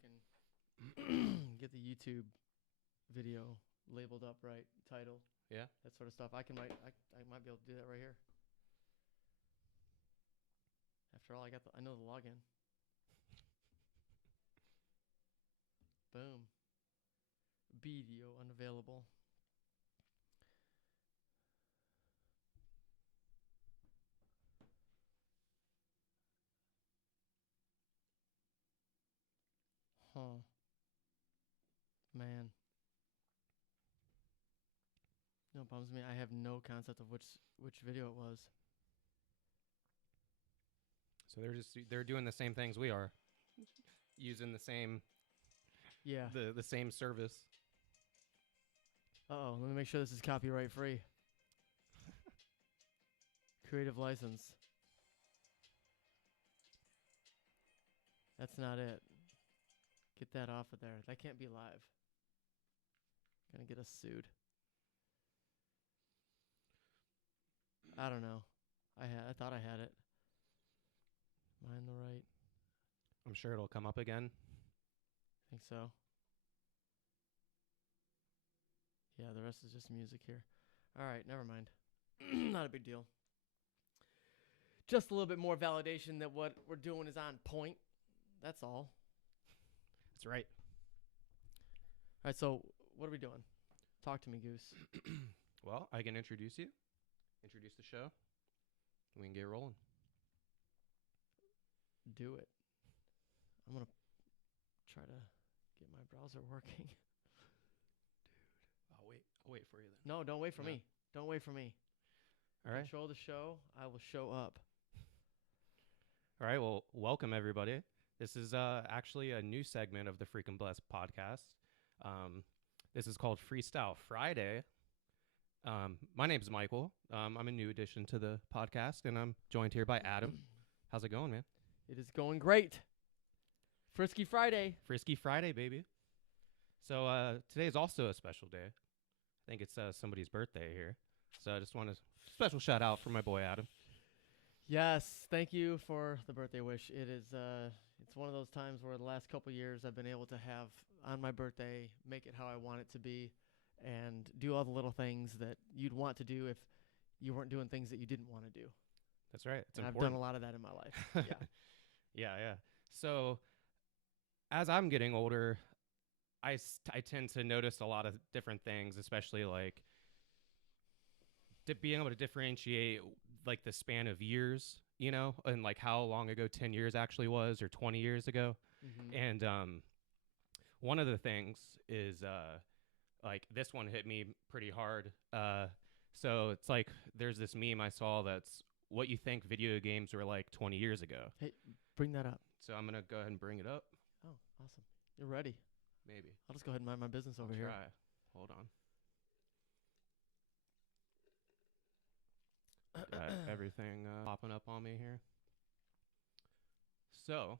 can get the YouTube video labeled up right, title, Yeah. that sort of stuff. I might be able to do that right here. After all, I know the login. Boom. Video unavailable. Huh. Man. No, bums me. I have no concept of which video it was. So they're doing the same things we are, using the same Yeah. the same service. Uh-oh, let me make sure this is copyright free. Creative license. That's not it. Get that off of there. That can't be live. Gonna get us sued. I don't know. I thought I had it. Am I in the right? I'm sure it'll come up again. Think so. Yeah, the rest is just music here. All right, never mind. Not a big deal. Just a little bit more validation that what we're doing is on point. That's all. That's right. All right, so what are we doing? Talk to me, Goose. Well, I can introduce the show. We can get rolling. Do it. I'm going to try to get my browser working. I'll wait for you then. No, don't wait for me. Don't wait for me. All right. Control the show. I will show up. All right. Well, welcome everybody. This is actually a new segment of the Freakin' Blessed podcast. This is called Freestyle Friday. My name's Michael. I'm a new addition to the podcast, and I'm joined here by Adam. How's it going, man? It is going great. Frisky Friday. Frisky Friday, baby. So today is also a special day. I think it's somebody's birthday here. So I just want a special shout out for my boy Adam. Yes, thank you for the birthday wish. It is it's one of those times where the last couple years I've been able to have on my birthday, make it how I want it to be, and do all the little things that you'd want to do if you weren't doing things that you didn't want to do. That's right. It's and important. I've done a lot of that in my life. Yeah. Yeah. So as I'm getting older, I tend to notice a lot of different things, especially like being able to differentiate like the span of years, you know, and like how long ago 10 years actually was or 20 years ago. Mm-hmm. And one of the things is like this one hit me pretty hard. So it's like there's this meme I saw that's what you think video games were like 20 years ago. Hey, bring that up. So I'm going to go ahead and bring it up. Oh, awesome. You're ready. Maybe. I'll just go ahead and mind my business over here. Try. Hold on. Got everything popping up on me here. So,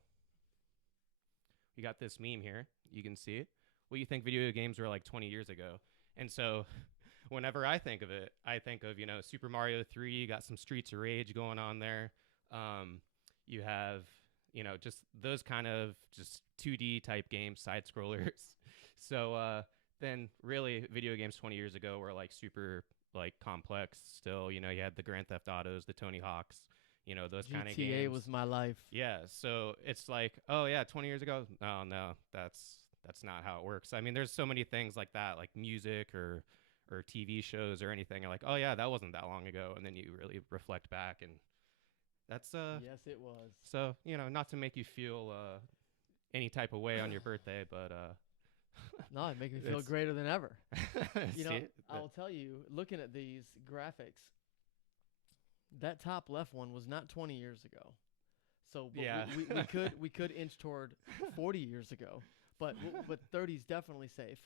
we got this meme here. You can see it. What you think video games were like 20 years ago. And so, whenever I think of it, I think of, Super Mario 3. You got some Streets of Rage going on there. You have, just those kind of just 2D type games, side scrollers. So, then really video games 20 years ago were like super like complex still. You had the Grand Theft Autos, the Tony Hawks, those kind of games. GTA was my life. Yeah, so it's like, oh yeah, 20 years ago. No, that's not how it works. I mean, there's so many things like that, like music or TV shows or anything. You're like, oh yeah, that wasn't that long ago, and then you really reflect back, and that's yes, it was. So not to make you feel any type of way on your birthday, but no, it makes me feel greater than ever. I'll tell you, looking at these graphics, that top left one was not 20 years ago. So yeah. we could inch toward 40 years ago, but 30's definitely safe.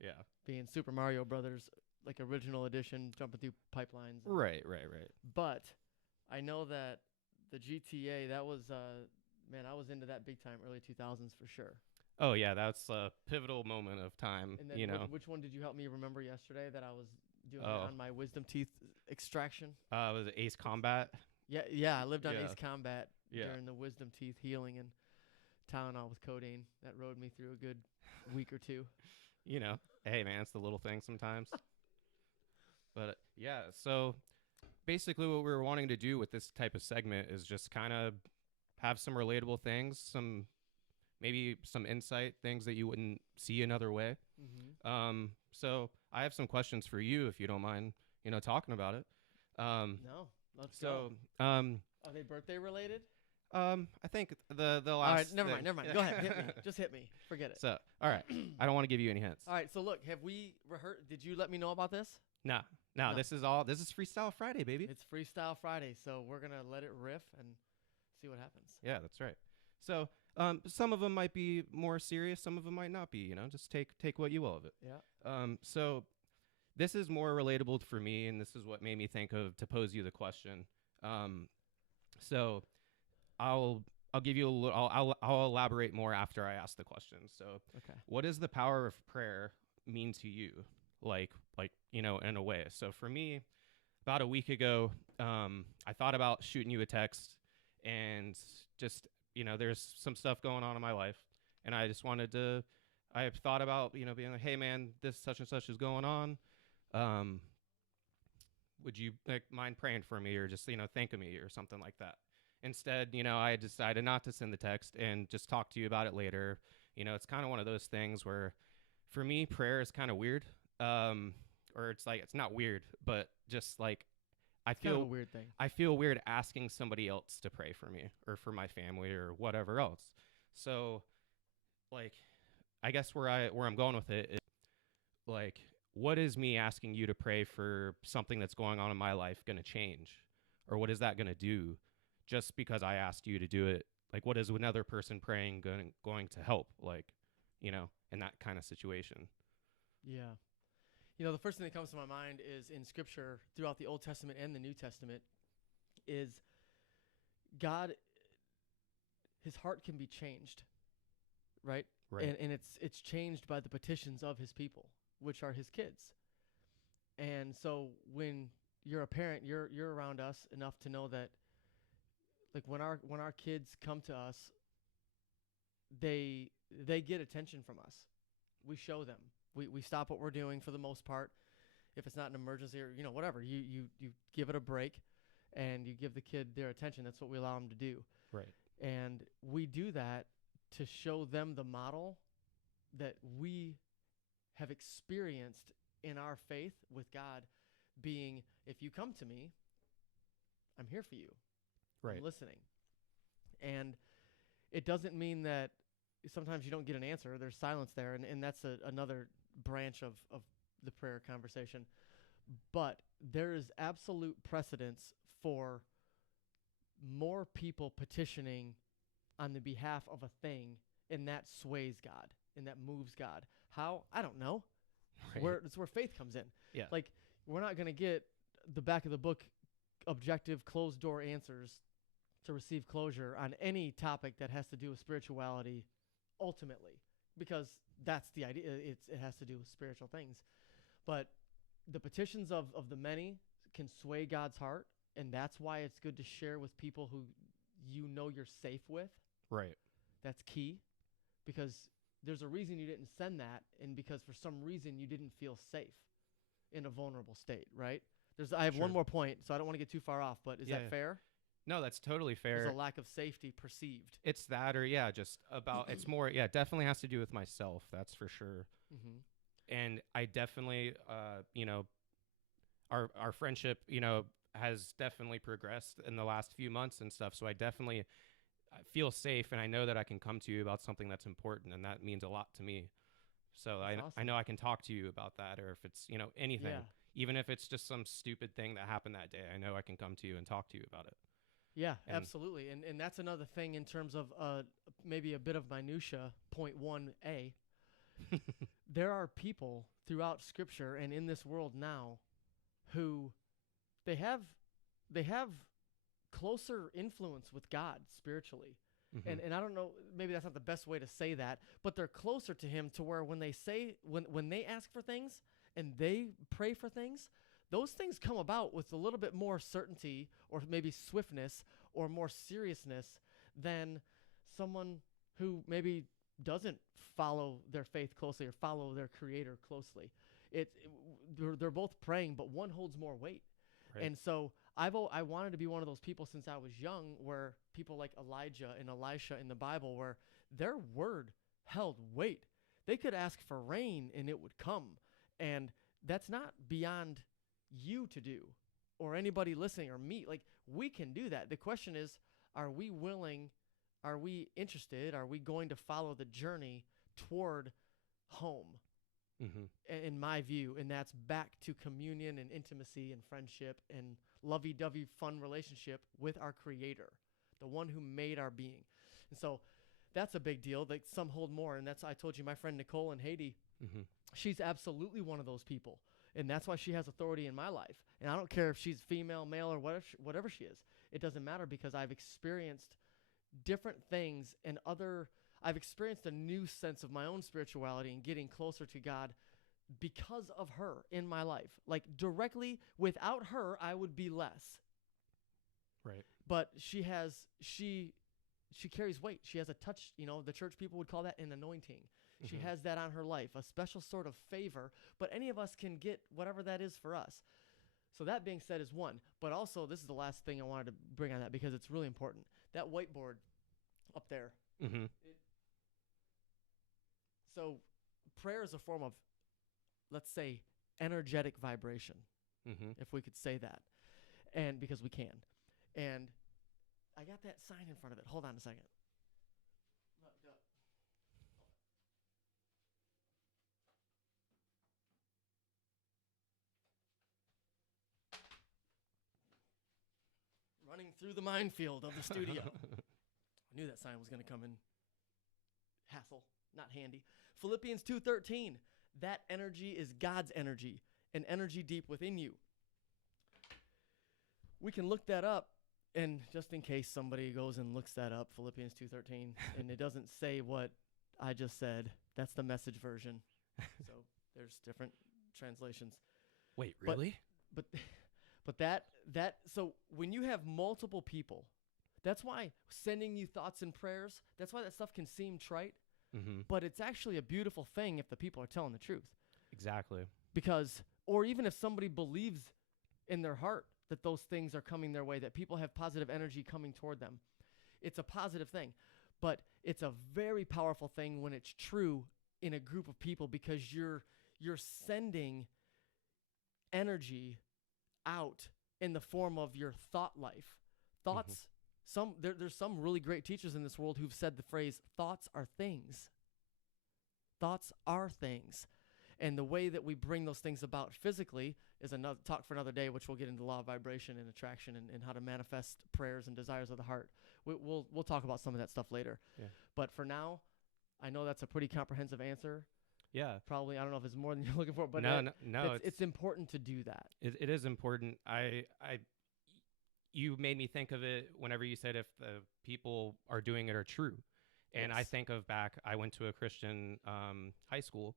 Yeah. Being Super Mario Brothers, like original edition, jumping through pipelines. Right. But I know that the GTA, that was, man, I was into that big time, early 2000s for sure. Oh, yeah, that's a pivotal moment of time, and then which one did you help me remember yesterday that I was doing on my wisdom teeth extraction? Was it Ace Combat? Yeah, I lived on Ace Combat during the wisdom teeth healing, and Tylenol with codeine. That rode me through a good week or two. You know, hey man, it's the little things sometimes. But yeah, so basically what we were wanting to do with this type of segment is just kind of have some relatable things, some maybe some insight, things that you wouldn't see another way. So I have some questions for you if you don't mind, talking about it. No, let's go. So Are they birthday related? I think the last. All right, never thing- mind. Go ahead, hit me. Just hit me. Forget it. So all right, I don't want to give you any hints. All right, so look, have we rehearsed? Did you let me know about this? No, No. This is Freestyle Friday, baby. It's Freestyle Friday, so we're gonna let it riff and see what happens. Yeah, that's right. So some of them might be more serious, some of them might not be. Just take what you will of it. Yeah. So this is more relatable for me, and this is what made me think of to pose you the question. So I'll give you a little. I'll elaborate more after I ask the question. So, Okay. what does the power of prayer mean to you? Like in a way. So for me, about a week ago, I thought about shooting you a text, and just there's some stuff going on in my life, and I just wanted to. I have thought about being like, hey man, this such and such is going on. Would you mind praying for me, or just think of me, or something like that? Instead, I decided not to send the text and just talk to you about it later. It's kind of one of those things where, for me, prayer is kind of weird. Or it's like, it's not weird, but just like, I Kind of feel a weird thing. I feel weird asking somebody else to pray for me or for my family or whatever else. So, like, I guess where I'm going with it is, like, what is me asking you to pray for something that's going on in my life going to change? Or what is that going to do just because I asked you to do it? Like, what is another person praying going to help? Like, in that kind of situation. Yeah. The first thing that comes to my mind is in Scripture, throughout the Old Testament and the New Testament, is God, his heart can be changed, right? Right. And it's changed by the petitions of his people, which are his kids. And so when you're a parent, you're around us enough to know that, like, when our kids come to us, they get attention from us. We show them. We stop what we're doing for the most part. If it's not an emergency or whatever, you give it a break, and you give the kid their attention. That's what we allow them to do. Right. And we do that to show them the model that we have experienced in our faith with God, being, if you come to me, I'm here for you. Right. I'm listening. And it doesn't mean that sometimes you don't get an answer. There's silence there, and that's another branch of the prayer conversation. But there is absolute precedence for more people petitioning on the behalf of a thing, and that sways God, and that moves God. How? I don't know. Right. It's where faith comes in. Yeah. Like, we're not going to get the back of the book objective closed door answers to receive closure on any topic that has to do with spirituality ultimately, because that's the idea. It has to do with spiritual things. But the petitions of the many can sway God's heart, and that's why it's good to share with people who you're safe with. Right. That's key, because there's a reason you didn't send that, and because for some reason you didn't feel safe in a vulnerable state, right? I have one Sure. more point, so I don't want to get too far off, but is that fair? No, that's totally fair. There's a lack of safety perceived. It's that, or just about. It's more. Yeah, definitely has to do with myself. That's for sure. Mm-hmm. And I definitely, our friendship, has definitely progressed in the last few months and stuff. So I feel safe, and I know that I can come to you about something that's important, and that means a lot to me. So I Awesome. know I can talk to you about that, or if it's anything, Yeah. even if it's just some stupid thing that happened that day. I know I can come to you and talk to you about it. Yeah, And- absolutely. And that's another thing in terms of maybe a bit of minutia. Point 1A. There are people throughout Scripture and in this world now who they have closer influence with God spiritually. Mhm. And I don't know, maybe that's not the best way to say that, but they're closer to him to where when they ask for things and they pray for things, those things come about with a little bit more certainty, or maybe swiftness, or more seriousness than someone who maybe doesn't follow their faith closely or follow their creator closely. They're both praying, but one holds more weight. Right. And so I wanted to be one of those people since I was young, where people like Elijah and Elisha in the Bible, where their word held weight. They could ask for rain and it would come. And that's not beyond you to do or anybody listening or me. Like, we can do that. The question is, are we willing? Are we interested? Are we going to follow the journey toward home? In my view, and that's back to communion and intimacy and friendship and lovey-dovey fun relationship with our creator, the one who made our being. And so that's a big deal. Like, some hold more, and that's, I told you, my friend Nicole in Haiti, she's absolutely one of those people, and that's why she has authority in my life. And I don't care if she's female, male, or whatever she is. It doesn't matter, because I've experienced different things and I've experienced a new sense of my own spirituality and getting closer to God because of her in my life. Like, directly, without her, I would be less. Right. But she carries weight. She has a touch, the church people would call that an anointing. She has that on her life, a special sort of favor, but any of us can get whatever that is for us. So that being said is one, but also this is the last thing I wanted to bring on that because it's really important. That whiteboard up there. So prayer is a form of, let's say, energetic vibration, if we could say that, and because we can. And I got that sign in front of it. Hold on a second. Running through the minefield of the studio. I knew that sign was going to come in hassle, not handy. Philippians 2:13. That energy is God's energy, an energy deep within you. We can look that up, and just in case somebody goes and looks that up, Philippians 2:13, and it doesn't say what I just said, that's the Message version. So there's different translations. Wait, really? But that so when you have multiple people, that's why sending you thoughts and prayers, that's why that stuff can seem trite, but it's actually a beautiful thing if the people are telling the truth. Exactly. Because, or even if somebody believes in their heart that those things are coming their way, that people have positive energy coming toward them, it's a positive thing. But it's a very powerful thing when it's true in a group of people, because you're sending energy out in the form of your thought life. Thoughts, there's some really great teachers in this world who've said the phrase, thoughts are things. Thoughts are things. And the way that we bring those things about physically is another talk for another day, which we'll get into law of vibration and attraction and how to manifest prayers and desires of the heart. We'll talk about some of that stuff later. Yeah. But for now, I know that's a pretty comprehensive answer. Yeah. Probably, I don't know if it's more than you're looking for, but no, it's important to do that. It is important. You made me think of it whenever you said if the people are doing it are true. And yes. I think of back, I went to a Christian high school,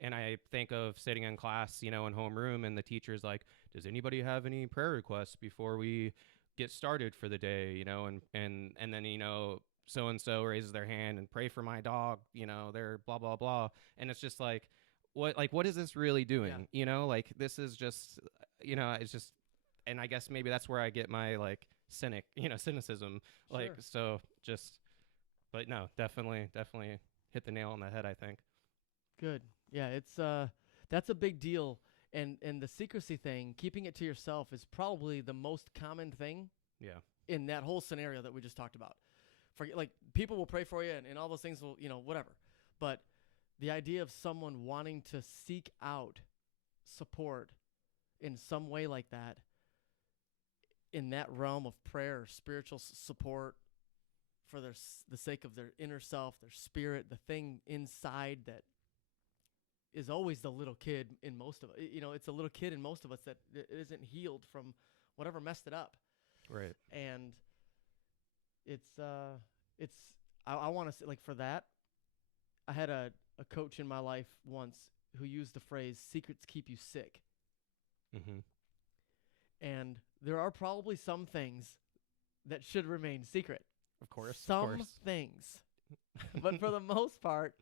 and I think of sitting in class, in homeroom, and the teacher's like, does anybody have any prayer requests before we get started for the day, and then, so-and-so raises their hand and pray for my dog, they're blah, blah, blah. And it's just like, what is this really doing? Yeah. This is just, it's just, and I guess maybe that's where I get my cynicism. Sure. But no, definitely hit the nail on the head, I think. Good. Yeah, it's that's a big deal, and the secrecy thing, keeping it to yourself, is probably the most common thing. Yeah. In that whole scenario that we just talked about, people will pray for you, and all those things will, whatever. But the idea of someone wanting to seek out support in some way like that, in that realm of prayer, spiritual support for the sake of their inner self, their spirit, the thing inside that is always the little kid in most of it. It's a little kid in most of us that isn't healed from whatever messed it up. Right. And I want to say, for that, I had a coach in my life once who used the phrase, secrets keep you sick. And there are probably some things that should remain secret. Of course. Some things. But for the most part,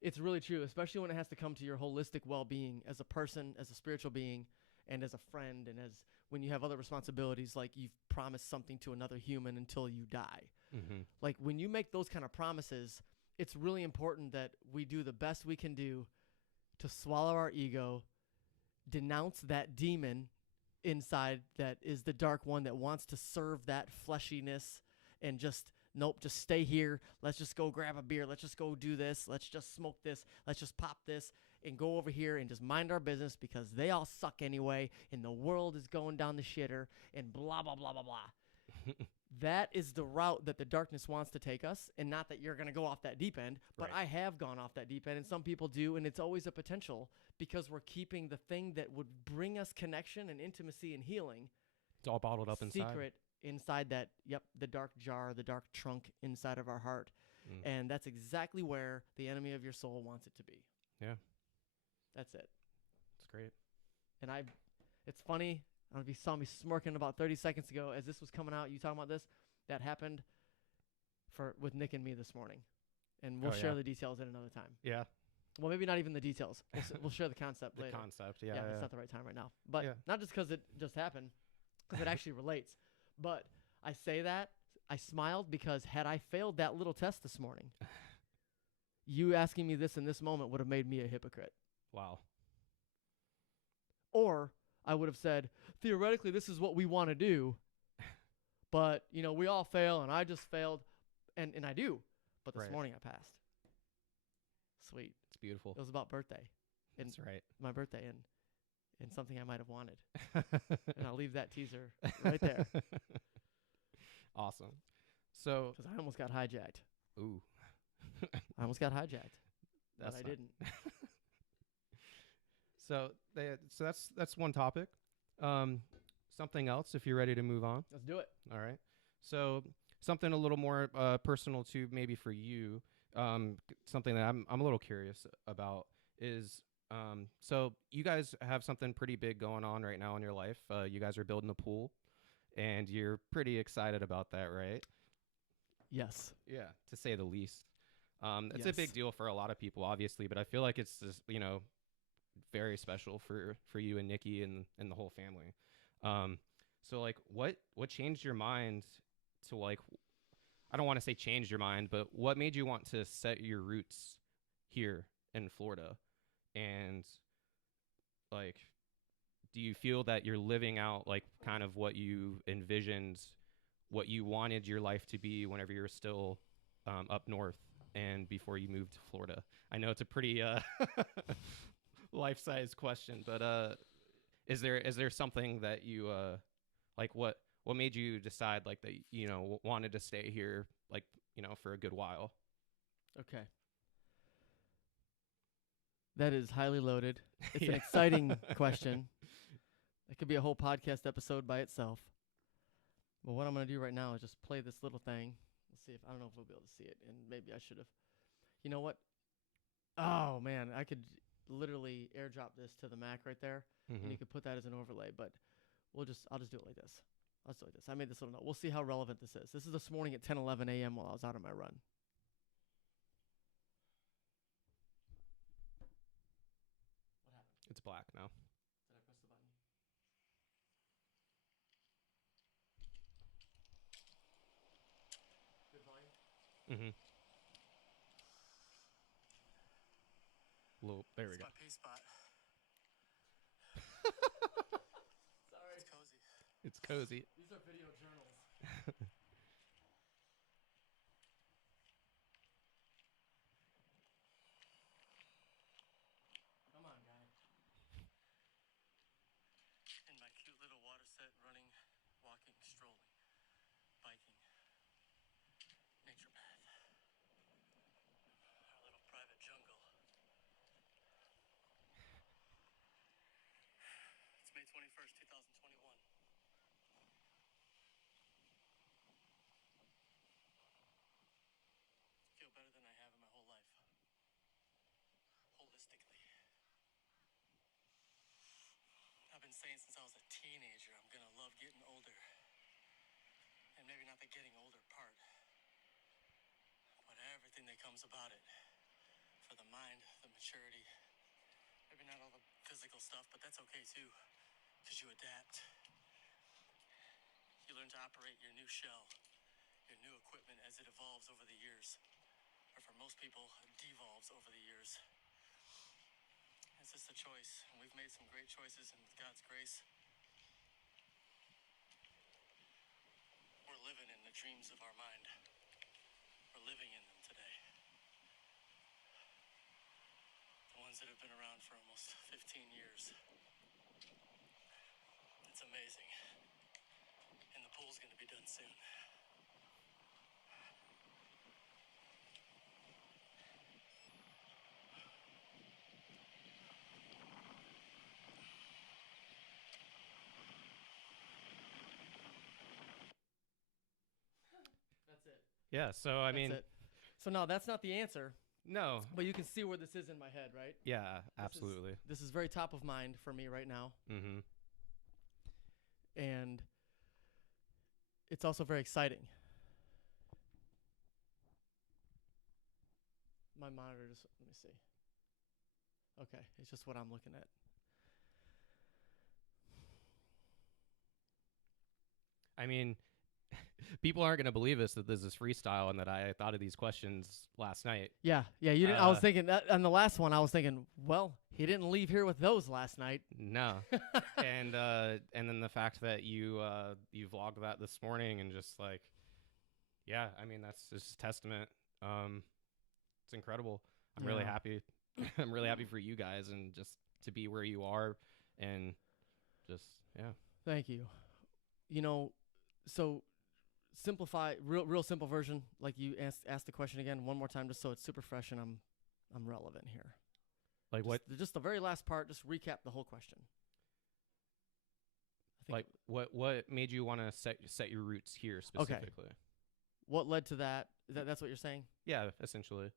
it's really true, especially when it has to come to your holistic well-being as a person, as a spiritual being, and as a friend, and as when you have other responsibilities, like you've promised something to another human until you die. Mm-hmm. Like when you make those kind of promises, it's really important that we do the best we can do to swallow our ego, denounce that demon inside that is the dark one that wants to serve that fleshiness, and just nope, just stay here. Let's just go grab a beer. Let's just go do this. Let's just smoke this. Let's just pop this and go over here and just mind our business because they all suck anyway and the world is going down the shitter and blah, blah, blah, blah, blah. That is the route that the darkness wants to take us, and not that you're going to go off that deep end, but Right. I have gone off that deep end, and some people do, and it's always a potential because we're keeping the thing that would bring us connection and intimacy and healing It's all bottled up inside. secret inside that, the dark jar, the dark trunk inside of our heart. Mm. And that's exactly where the enemy of your soul wants it to be. Yeah. That's it. It's great. And it's funny. I don't know if you saw me smirking about 30 seconds ago as this was coming out. You talking about this? That happened with Nick and me this morning. And we'll Oh, share yeah. the details at another time. Yeah. Well, maybe not even the details. We'll share the concept The later. concept. Yeah, Yeah. it's not the right time right now. But Yeah. not just because it just happened, because it actually relates. But I say that, I smiled because had I failed that little test this morning, you asking me this in this moment would have made me a hypocrite. Wow. Or I would have said, theoretically, this is what we want to do, but, we all fail, and I just failed, and I do. But this Right. morning I passed. Sweet. It's beautiful. It was about birthday. That's right. My birthday, and something I might have wanted. And I'll leave that teaser right there. Awesome. So, Because I almost got hijacked. ooh. I almost got hijacked, but That's I fine. didn't. So that's one topic. Something else, if you're ready to move on. Let's do it. All right. So something a little more personal to maybe for you. Something that I'm a little curious about is so you guys have something pretty big going on right now in your life. You guys are building a pool, and you're pretty excited about that, right? Yes. Yeah, to say the least. It's a big Yes. deal for a lot of people, obviously, but I feel like it's just, very special for you and Nikki and the whole family. So like what changed your mind to, like, I don't want to say changed your mind, but what made you want to set your roots here in Florida? And like, do you feel that you're living out like kind of what you envisioned, what you wanted your life to be whenever you were still up north and before you moved to Florida? I know it's a pretty life-size question, but is there something that you like what made you decide like that wanted to stay here, like, for a good while? Okay. That is highly loaded. It's an Yeah. exciting question. It could be a whole podcast episode by itself. But what I'm going to do right now is just play this little thing. Let's see if I don't know if we'll be able to see it, and maybe I should have. You know what? Oh man, I could literally airdrop this to the Mac right there, and you could put that as an overlay. But I'll just do it like this. Let's do it like this. I made this little note. We'll see how relevant this is. This is this morning at 10:11 a.m. while I was out on my run. What happened? It's black now. Did I press the button? Good volume? Mm-hmm. There we It's go. my pee spot. Sorry. It's cozy. It's cozy. These are video journals. Come on, guy. In my cute little water set, running, walking, strolling, biking, nature path. Our little private jungle. It's May 21st, 2021. comes about it. For the mind, the maturity, maybe not all the physical stuff, but that's okay too, because you adapt. You learn to operate your new shell, your new equipment as it evolves over the years, or for most people, devolves over the years. It's just a choice, and we've made some great choices, and with God's grace, we're living in the dreams of our mind. We're living in them today. The ones that have been around for almost 15 years. It's amazing. And the pool's going to be done soon. That's it. Yeah. So I mean, That's it. So no, that's not the answer, no. but you can see where this is in my head, right? Yeah. Absolutely. This is very top of mind for me right now, Mm-hmm. and it's also very exciting. My monitor just, let me see. Okay, it's just what I'm looking at. I mean, people aren't going to believe us that this is freestyle and that I thought of these questions last night. Yeah, you didn't. I was Uh, thinking that on the last one. I was thinking, well, he didn't leave here with those last night. No. and then the fact that you vlogged that this morning and just like, yeah, I mean that's just testament. It's incredible. I'm really Yeah. happy. I'm really happy for you guys and just to be where you are and just yeah. Thank you. You know, so simplify, real simple version. Like you asked the question again one more time, just so it's super fresh and I'm relevant here. Like what? Just the very last part. Just recap the whole question. I think Like what made you want to set your roots here specifically? what led to that? That's what you're saying? Yeah, essentially.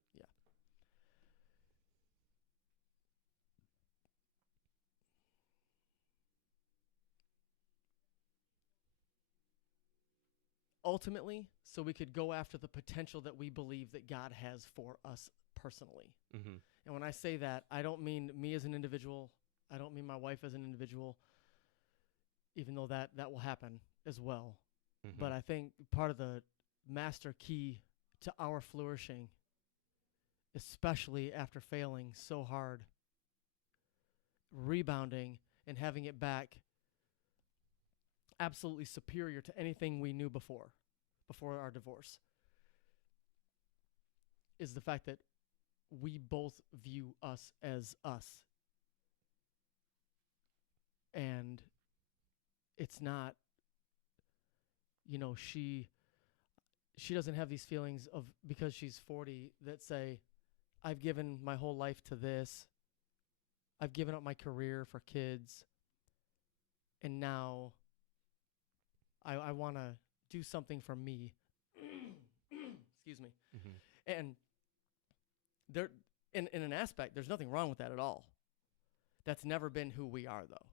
Ultimately, so we could go after the potential that we believe that God has for us personally. Mm-hmm. And when I say that, I don't mean me as an individual. I don't mean my wife as an individual, even though that will happen as well. Mm-hmm. But I think part of the master key to our flourishing, especially after failing so hard, rebounding and having it back absolutely superior to anything we knew before our divorce, is the fact that we both view us as us. And it's not, she doesn't have these feelings of, because she's 40, that say, I've given my whole life to this. I've given up my career for kids. And now I want to do something for me. Excuse me. Mm-hmm. And there, in an aspect, there's nothing wrong with that at all. That's never been who we are, though.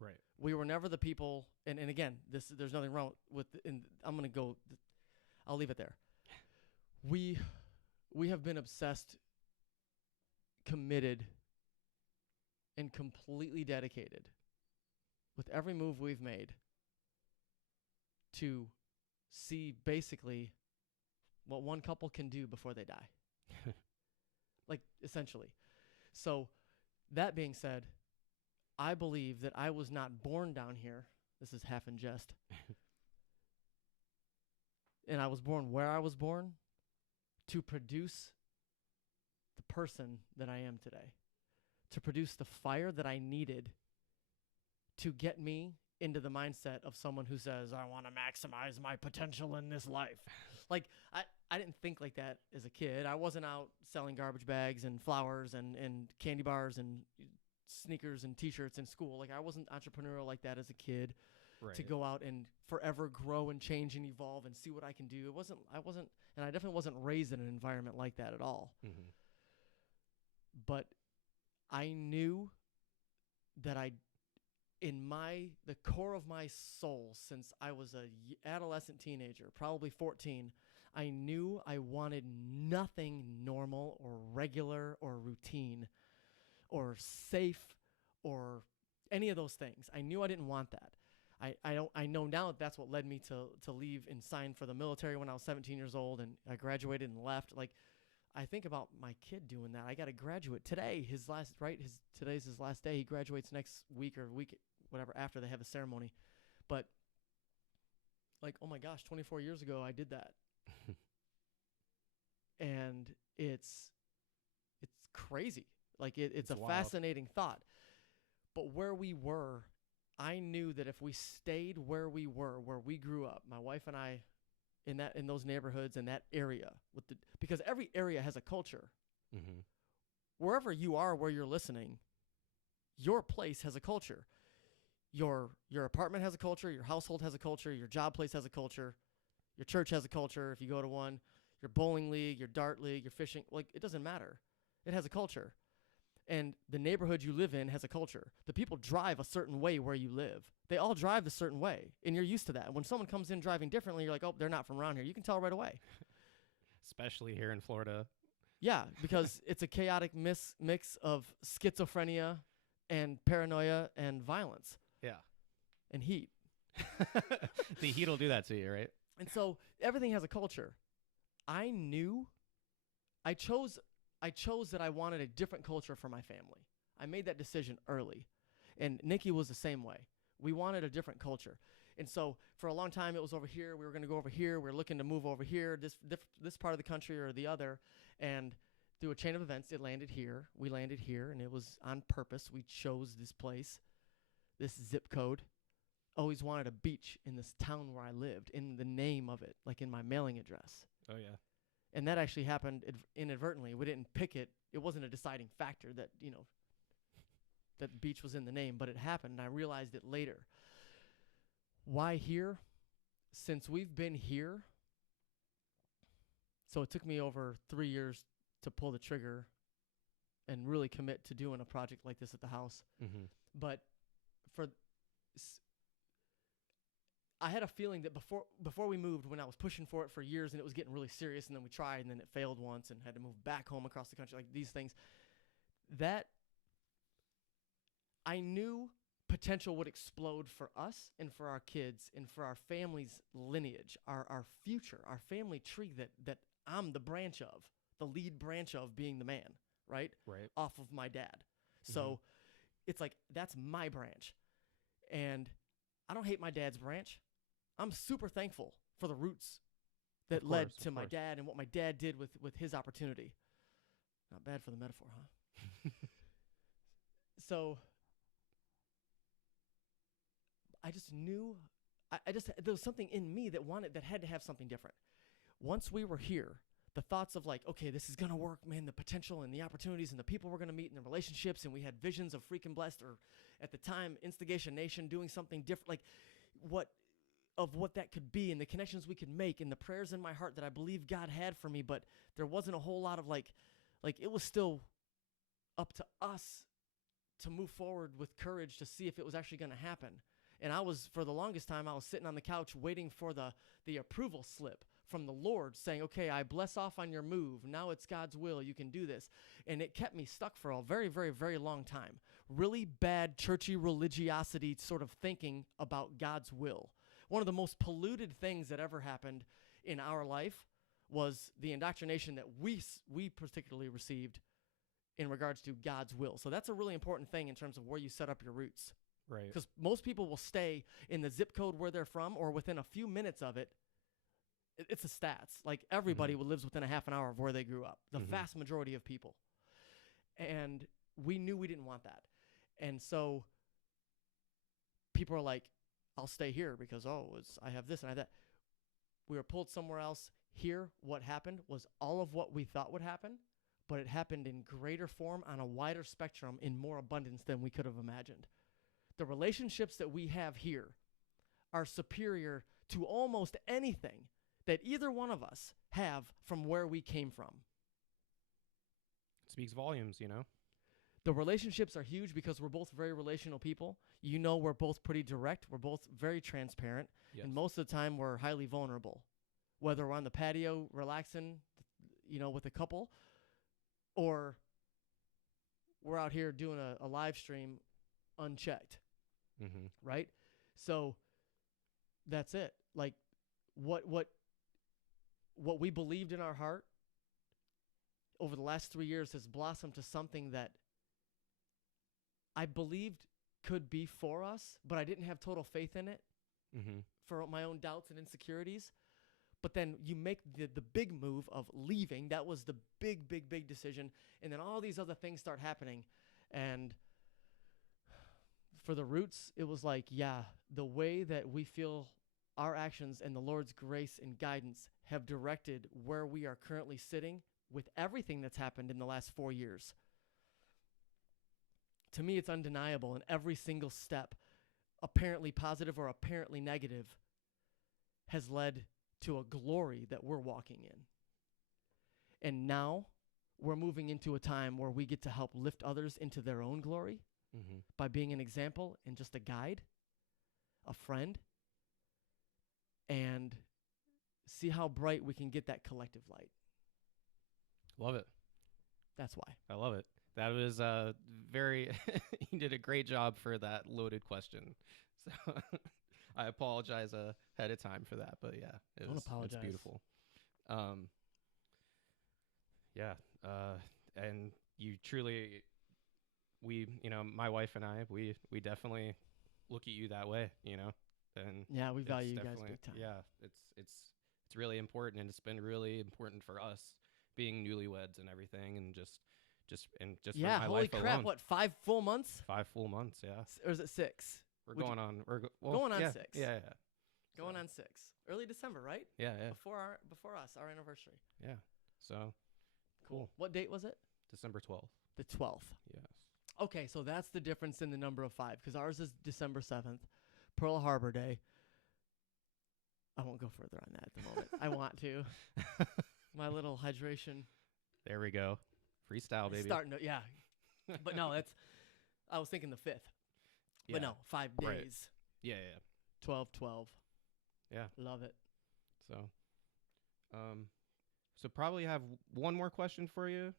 Right. We were never the people, and again, there's nothing wrong with, and I'm going to go, I'll leave it there. We have been obsessed, committed, and completely dedicated with every move we've made to see basically what one couple can do before they die. Like, essentially. So, that being said, I believe that I was not born down here. This is half in jest. And I was born where I was born to produce the person that I am today, to produce the fire that I needed to get me into the mindset of someone who says, I want to maximize my potential in this life. Like, I didn't think like that as a kid. I wasn't out selling garbage bags and flowers and candy bars and sneakers and T-shirts in school. Like, I wasn't entrepreneurial like that as a kid. Right. To go out and forever grow and change and evolve and see what I can do. And I definitely wasn't raised in an environment like that at all. Mm-hmm. But I knew that in the core of my soul, since I was a adolescent teenager, probably 14, I knew I wanted nothing normal or regular or routine or safe or any of those things. I knew I didn't want that. I know now that that's what led me to leave and sign for the military when I was 17 years old, and I graduated and left. Like, I think about my kid doing that. I got to graduate today. Today's his last day. He graduates next week or week whatever after they have a ceremony. But like, oh my gosh, 24 years ago I did that. And it's crazy. Like it's a wild. fascinating thought. But where we were, I knew that if we stayed where we were, where we grew up, my wife and I, in those neighborhoods, in that area, because every area has a culture. Mm-hmm. Wherever you are, where you're listening, your place has a culture. Your apartment has a culture. Your household has a culture. Your job place has a culture. Your church has a culture if you go to one. Your bowling league, your dart league, your fishing, like, it doesn't matter. It has a culture. And the neighborhood you live in has a culture. The people drive a certain way where you live. They all drive a certain way, and you're used to that. When someone comes in driving differently, you're like, oh, they're not from around here. You can tell right away. Especially here in Florida. Yeah, because it's a chaotic mix of schizophrenia and paranoia and violence. Yeah. And heat. The heat will do that to you, right? And so everything has a culture. I chose that I wanted a different culture for my family. I made that decision early. And Nikki was the same way. We wanted a different culture. And so for a long time, it was over here. We were going to go over here. We were looking to move over here, this part of the country or the other. And through a chain of events, it landed here. We landed here, and it was on purpose. We chose this place, this zip code. Always wanted a beach in this town where I lived, in the name of it, like in my mailing address. Oh, yeah. And that actually happened inadvertently. We didn't pick it. It wasn't a deciding factor that, that beach was in the name, but it happened, and I realized it later. Why here? Since we've been here, so it took me over 3 years to pull the trigger and really commit to doing a project like this at the house. Mm-hmm. But I had a feeling that before we moved, when I was pushing for it for years and it was getting really serious, and then we tried and then it failed once and had to move back home across the country, like these things, that I knew potential would explode for us and for our kids and for our family's lineage, our future, our family tree that I'm the branch of, the lead branch of, being the man, right? Right. Off of my dad. So it's like, that's my branch. And I don't hate my dad's branch. I'm super thankful for the roots that led to my dad and what my dad did with his opportunity. Not bad for the metaphor, huh? So I just knew, there was something in me that had to have something different. Once we were here, the thoughts of like, okay, this is going to work, man, the potential and the opportunities and the people we're going to meet and the relationships, and we had visions of Freaking Blessed, or at the time, Instigation Nation, doing something different, like what that could be, and the connections we could make, and the prayers in my heart that I believe God had for me, but there wasn't a whole lot of like it was still up to us to move forward with courage to see if it was actually going to happen. And for the longest time, I was sitting on the couch waiting for the approval slip from the Lord saying, okay, I bless off on your move. Now it's God's will. You can do this. And it kept me stuck for a very, very, very long time. Really bad churchy religiosity sort of thinking about God's will. One of the most polluted things that ever happened in our life was the indoctrination that we particularly received in regards to God's will. So that's a really important thing in terms of where you set up your roots. Right. Because most people will stay in the zip code where they're from, or within a few minutes of it. It's the stats. Like, everybody lives within a half an hour of where they grew up. The vast majority of people. And we knew we didn't want that. And so people are like, I'll stay here because, I have this and I have that. We were pulled somewhere else. Here, what happened was all of what we thought would happen, but it happened in greater form, on a wider spectrum, in more abundance than we could have imagined. The relationships that we have here are superior to almost anything that either one of us have from where we came from. It speaks volumes, The relationships are huge because we're both very relational people. We're both pretty direct. We're both very transparent. Yes. And most of the time, we're highly vulnerable. whether we're on the patio relaxing, with a couple, or we're out here doing a live stream unchecked, Mm-hmm. right? So that's it. Like what we believed in our heart over the last 3 years has blossomed to something that I believed could be for us, but I didn't have total faith in it Mm-hmm. for my own doubts and insecurities. But then you make the big move of leaving. That was the big decision. And then all these other things start happening. And for the Roots, it was like, yeah, the way that we feel our actions and the Lord's grace and guidance have directed where we are currently sitting with everything that's happened in the last 4 years. To me, it's undeniable, and every single step, apparently positive or apparently negative, has led to a glory that we're walking in. And now we're moving into a time where we get to help lift others into their own glory Mm-hmm. by being an example and just a guide, a friend, and see how bright we can get that collective light. Love it. That's why. I love it. That was very. You did a great job for that loaded question. So I apologize ahead of time for that, but yeah, Don't apologize. It's beautiful. Yeah, and you truly, my wife and I, we definitely look at you that way, and Yeah, we it's value you guys definitely- big time. Yeah, it's really important, and it's been really important for us being newlyweds and everything, and just Yeah, for my holy life crap, alone. what, 5 full months? 5 full months, yeah. Or is it 6? We're Would you- going on. Going on yeah, 6. Yeah, Going So- on 6. Early December, right? yeah, yeah, Before us, our anniversary. yeah. So cool. What date was it? December 12th. The 12th. Yes. Okay, so that's the difference in the number of 5, because ours is December 7th, Pearl Harbor Day. I won't go further on that at the moment. I want to. My little hydration. There we go. Freestyle, is baby. starting to, yeah. But no, I was thinking the 5th. Yeah. But no, 5 days. Right. Yeah, yeah. 12. Yeah. Love it. So, so probably have one more question for you.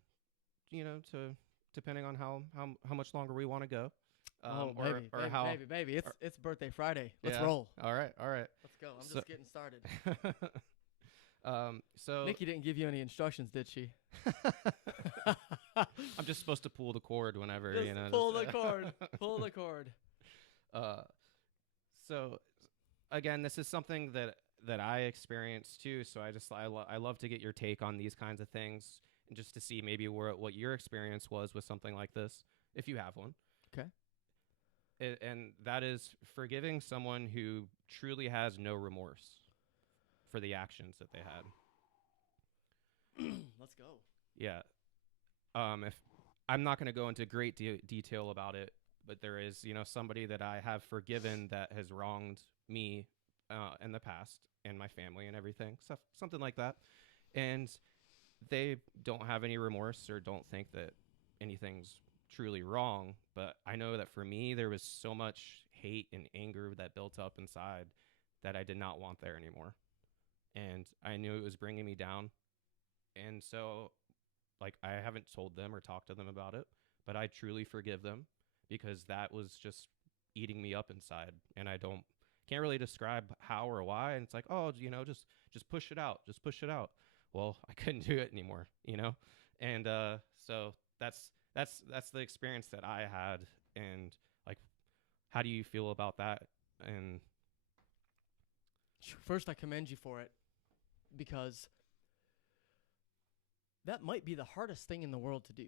To depending on how much longer we want to go. Maybe. It's birthday Friday. Let's Yeah. roll. All right. Let's go. I'm So- just getting started. So Nikki didn't give you any instructions, did she? I'm just supposed to pull the cord whenever, Just pull the cord. Pull the cord. So again, this is something that I experienced too. So I love to get your take on these kinds of things, and just to see maybe what your experience was with something like this, if you have one. Okay. And that is forgiving someone who truly has no remorse for the actions that they had. Let's go. Yeah. If I'm not going to go into great detail about it, but there is, somebody that I have forgiven that has wronged me in the past, and my family and everything, something like that. And they don't have any remorse or don't think that anything's truly wrong. But I know that for me, there was so much hate and anger that built up inside that I did not want there anymore. And I knew it was bringing me down. And so, I haven't told them or talked to them about it, but I truly forgive them, because that was just eating me up inside. And can't really describe how or why. And it's like, oh, just push it out. Just push it out. Well, I couldn't do it anymore, And so that's the experience that I had. And how do you feel about that? And First, I commend you for it, because that might be the hardest thing in the world to do.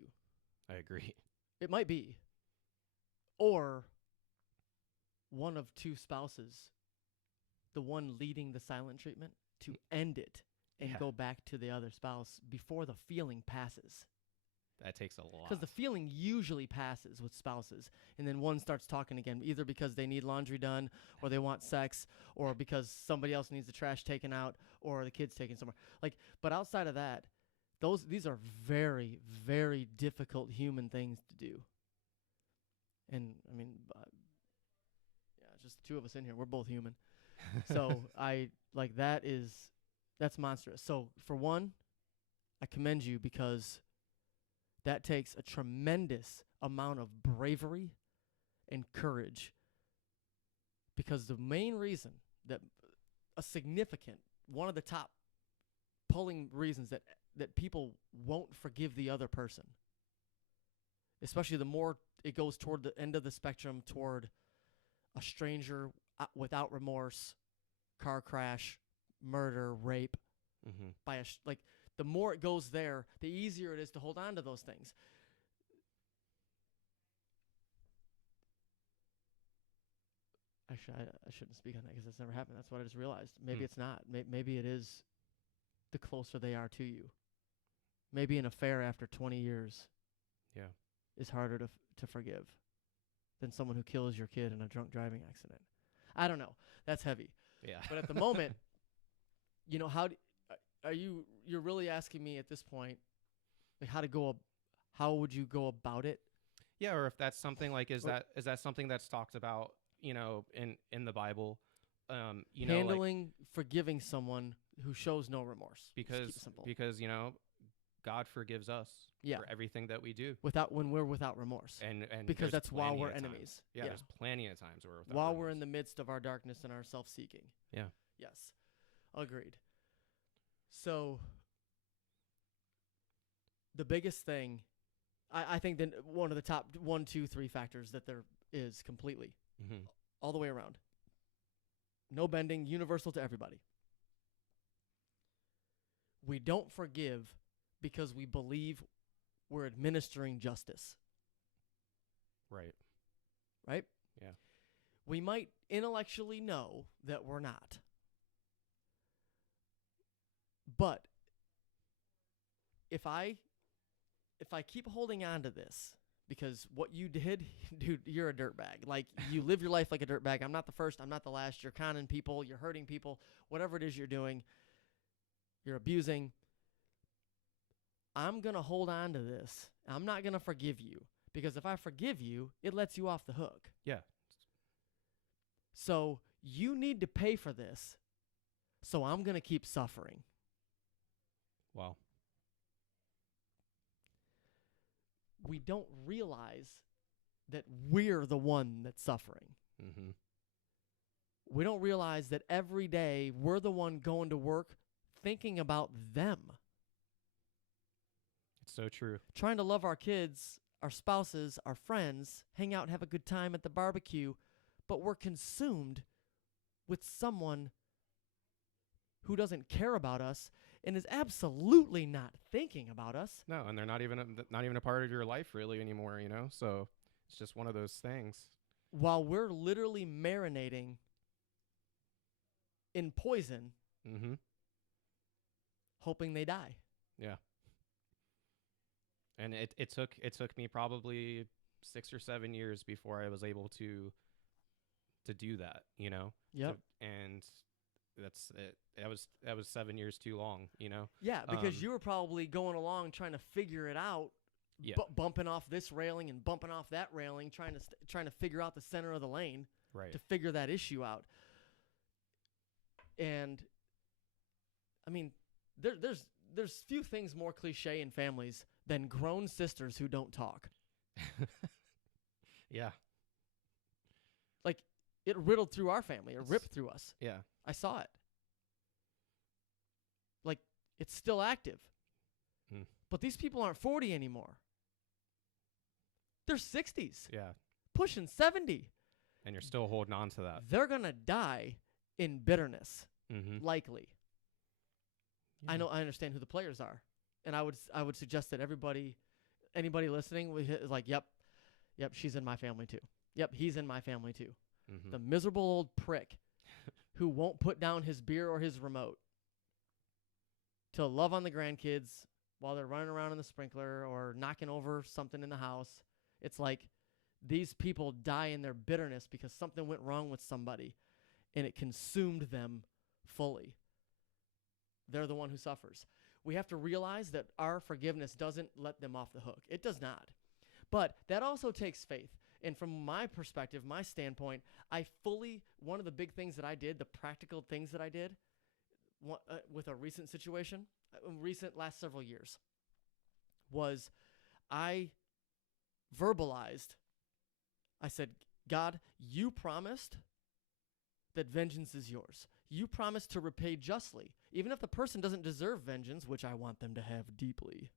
I agree. It might be. Or one of two spouses, the one leading the silent treatment, to end it and Yeah. go back to the other spouse before the feeling passes. That takes a lot. Because the feeling usually passes with spouses, and then one starts talking again, either because they need laundry done, or they want sex, or because somebody else needs the trash taken out, or the kids taken somewhere. But outside of that, these are very, very difficult human things to do. And I mean, yeah, just the two of us in here. We're both human. So that is That's monstrous. So, for one, I commend you because that takes a tremendous amount of bravery and courage. Because the main reason that one of the top pulling reasons that people won't forgive the other person, especially the more it goes toward the end of the spectrum, toward a stranger without remorse, car crash, murder, rape, Mm-hmm. like the more it goes there, the easier it is to hold on to those things. Actually, I shouldn't speak on that because it's never happened. That's what I just realized. Maybe it's not. Maybe it is the closer they are to you. Maybe an affair after 20 years Yeah. is harder to forgive than someone who kills your kid in a drunk driving accident. I don't know. That's heavy. Yeah. But at the moment, you're really asking me at this point, like how would you go about it? Yeah, or if that's something like is that something that's talked about, in the Bible, handling forgiving someone who shows no remorse. Just keep because it simple. because God forgives us for everything that we do, when we're without remorse. and Because there's that's while plenty we're of times- enemies. Yeah, there's plenty of times where without While we're remorse. in the midst of our darkness and our self-seeking. Yeah. Yes. Agreed. So the biggest thing, I think that one of the top 1, 2, 3 factors that there is completely Mm-hmm. all the way around. No bending, universal to everybody. We don't forgive because we believe we're administering justice. Right. Right? Yeah. We might intellectually know that we're not. But if I keep holding on to this, because what you did, dude, you're a dirtbag. Like, you live your life like a dirtbag. I'm not the first. I'm not the last. You're conning people. You're hurting people. Whatever it is you're doing, you're abusing. I'm going to hold on to this. I'm not going to forgive you. Because if I forgive you, it lets you off the hook. Yeah. So you need to pay for this. So I'm going to keep suffering. Wow. We don't realize that we're the one that's suffering. Mm-hmm. We don't realize that every day we're the one going to work thinking about them. It's so true. Trying to love our kids, our spouses, our friends, hang out and have a good time at the barbecue, but we're consumed with someone who doesn't care about us and is absolutely not thinking about us. No, and they're not even a part of your life really anymore, So it's just one of those things. While we're literally marinating in poison, Mm-hmm. hoping they die. Yeah. And it took me probably 6 or 7 years before I was able to do that, Yep. And that's it. That was 7 years too long, Yeah, because you were probably going along trying to figure it out, Yeah. bumping off this railing and bumping off that railing, trying to figure out the center of the lane Right. to figure that issue out. And I mean, there's few things more cliche in families than grown sisters who don't talk. Yeah. Like, it riddled through our family. It ripped through us. Yeah. I saw it. Like, it's still active. Hmm. But these people aren't 40 anymore. They're 60s, Yeah. pushing 70. And you're still holding on to that. They're going to die in bitterness, Mm-hmm. likely. I understand who the players are. And I would suggest that anybody listening is like, yep, she's in my family too. Yep, he's in my family too. Mm-hmm. The miserable old prick who won't put down his beer or his remote to love on the grandkids while they're running around in the sprinkler or knocking over something in the house. It's like these people die in their bitterness because something went wrong with somebody and it consumed them fully. They're the one who suffers. We have to realize that our forgiveness doesn't let them off the hook. It does not. But that also takes faith. And from my perspective, my standpoint, one of the big things that I did, the practical things that I did, with a recent situation, recent last several years, was I verbalized, I said, God, you promised that vengeance is yours. You promised to repay justly, even if the person doesn't deserve vengeance, which I want them to have deeply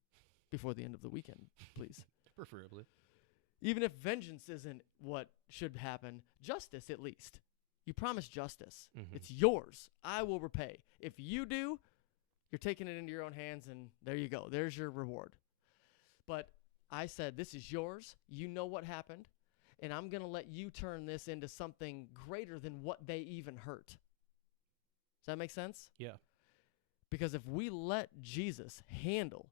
before the end of the weekend, please. Preferably. Even if vengeance isn't what should happen, justice at least. You promised justice. Mhm. It's yours. I will repay. If you do, you're taking it into your own hands, and there you go. There's your reward. But I said, this is yours. You know what happened, and I'm going to let you turn this into something greater than what they even hurt. Does that make sense? Yeah. Because if we let Jesus handle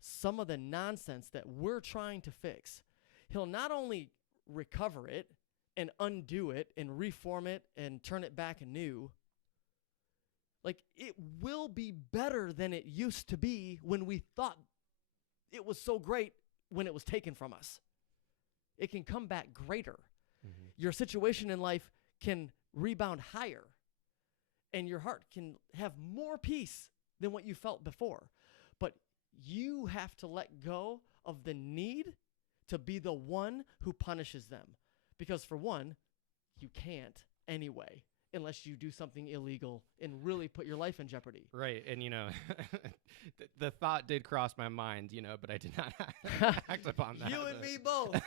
some of the nonsense that we're trying to fix, he'll not only recover it and undo it and reform it and turn it back anew, like it will be better than it used to be when we thought it was so great when it was taken from us. It can come back greater. Mhm. Your situation in life can rebound higher, and your heart can have more peace than what you felt before. But you have to let go of the need to be the one who punishes them. Because for one, you can't anyway, unless you do something illegal and really put your life in jeopardy. Right. And, the thought did cross my mind, but I did not act upon that. You and me both.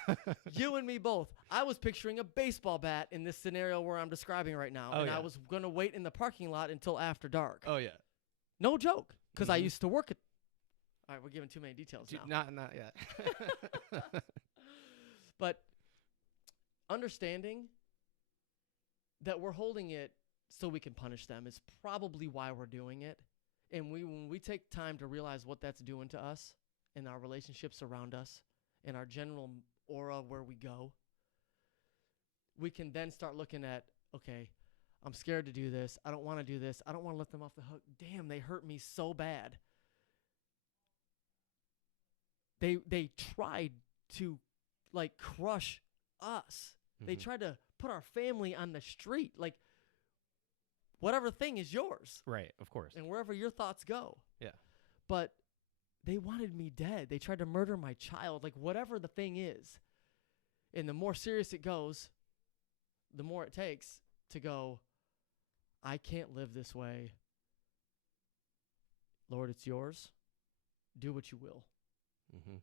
You and me both. I was picturing a baseball bat in this scenario where I'm describing right now. Oh, and yeah. I was going to wait in the parking lot until after dark. Oh, yeah. No joke. Because I Mhm. used to work at... All right, we're giving too many details now. Not yet. But understanding that we're holding it so we can punish them is probably why we're doing it. And when we take time to realize what that's doing to us and our relationships around us and our general aura where we go, we can then start looking at, okay, I'm scared to do this. I don't want to do this. I don't want to let them off the hook. Damn, they hurt me so bad. They tried to like crush us. They Mhm. tried to put our family on the street. Like whatever thing is yours Right. Of course. and wherever your thoughts go. Yeah. But they wanted me dead. They tried to murder my child, like whatever the thing is. And the more serious it goes, the more it takes to go, I can't live this way. Lord, it's yours. Do what you will. Mm-hmm.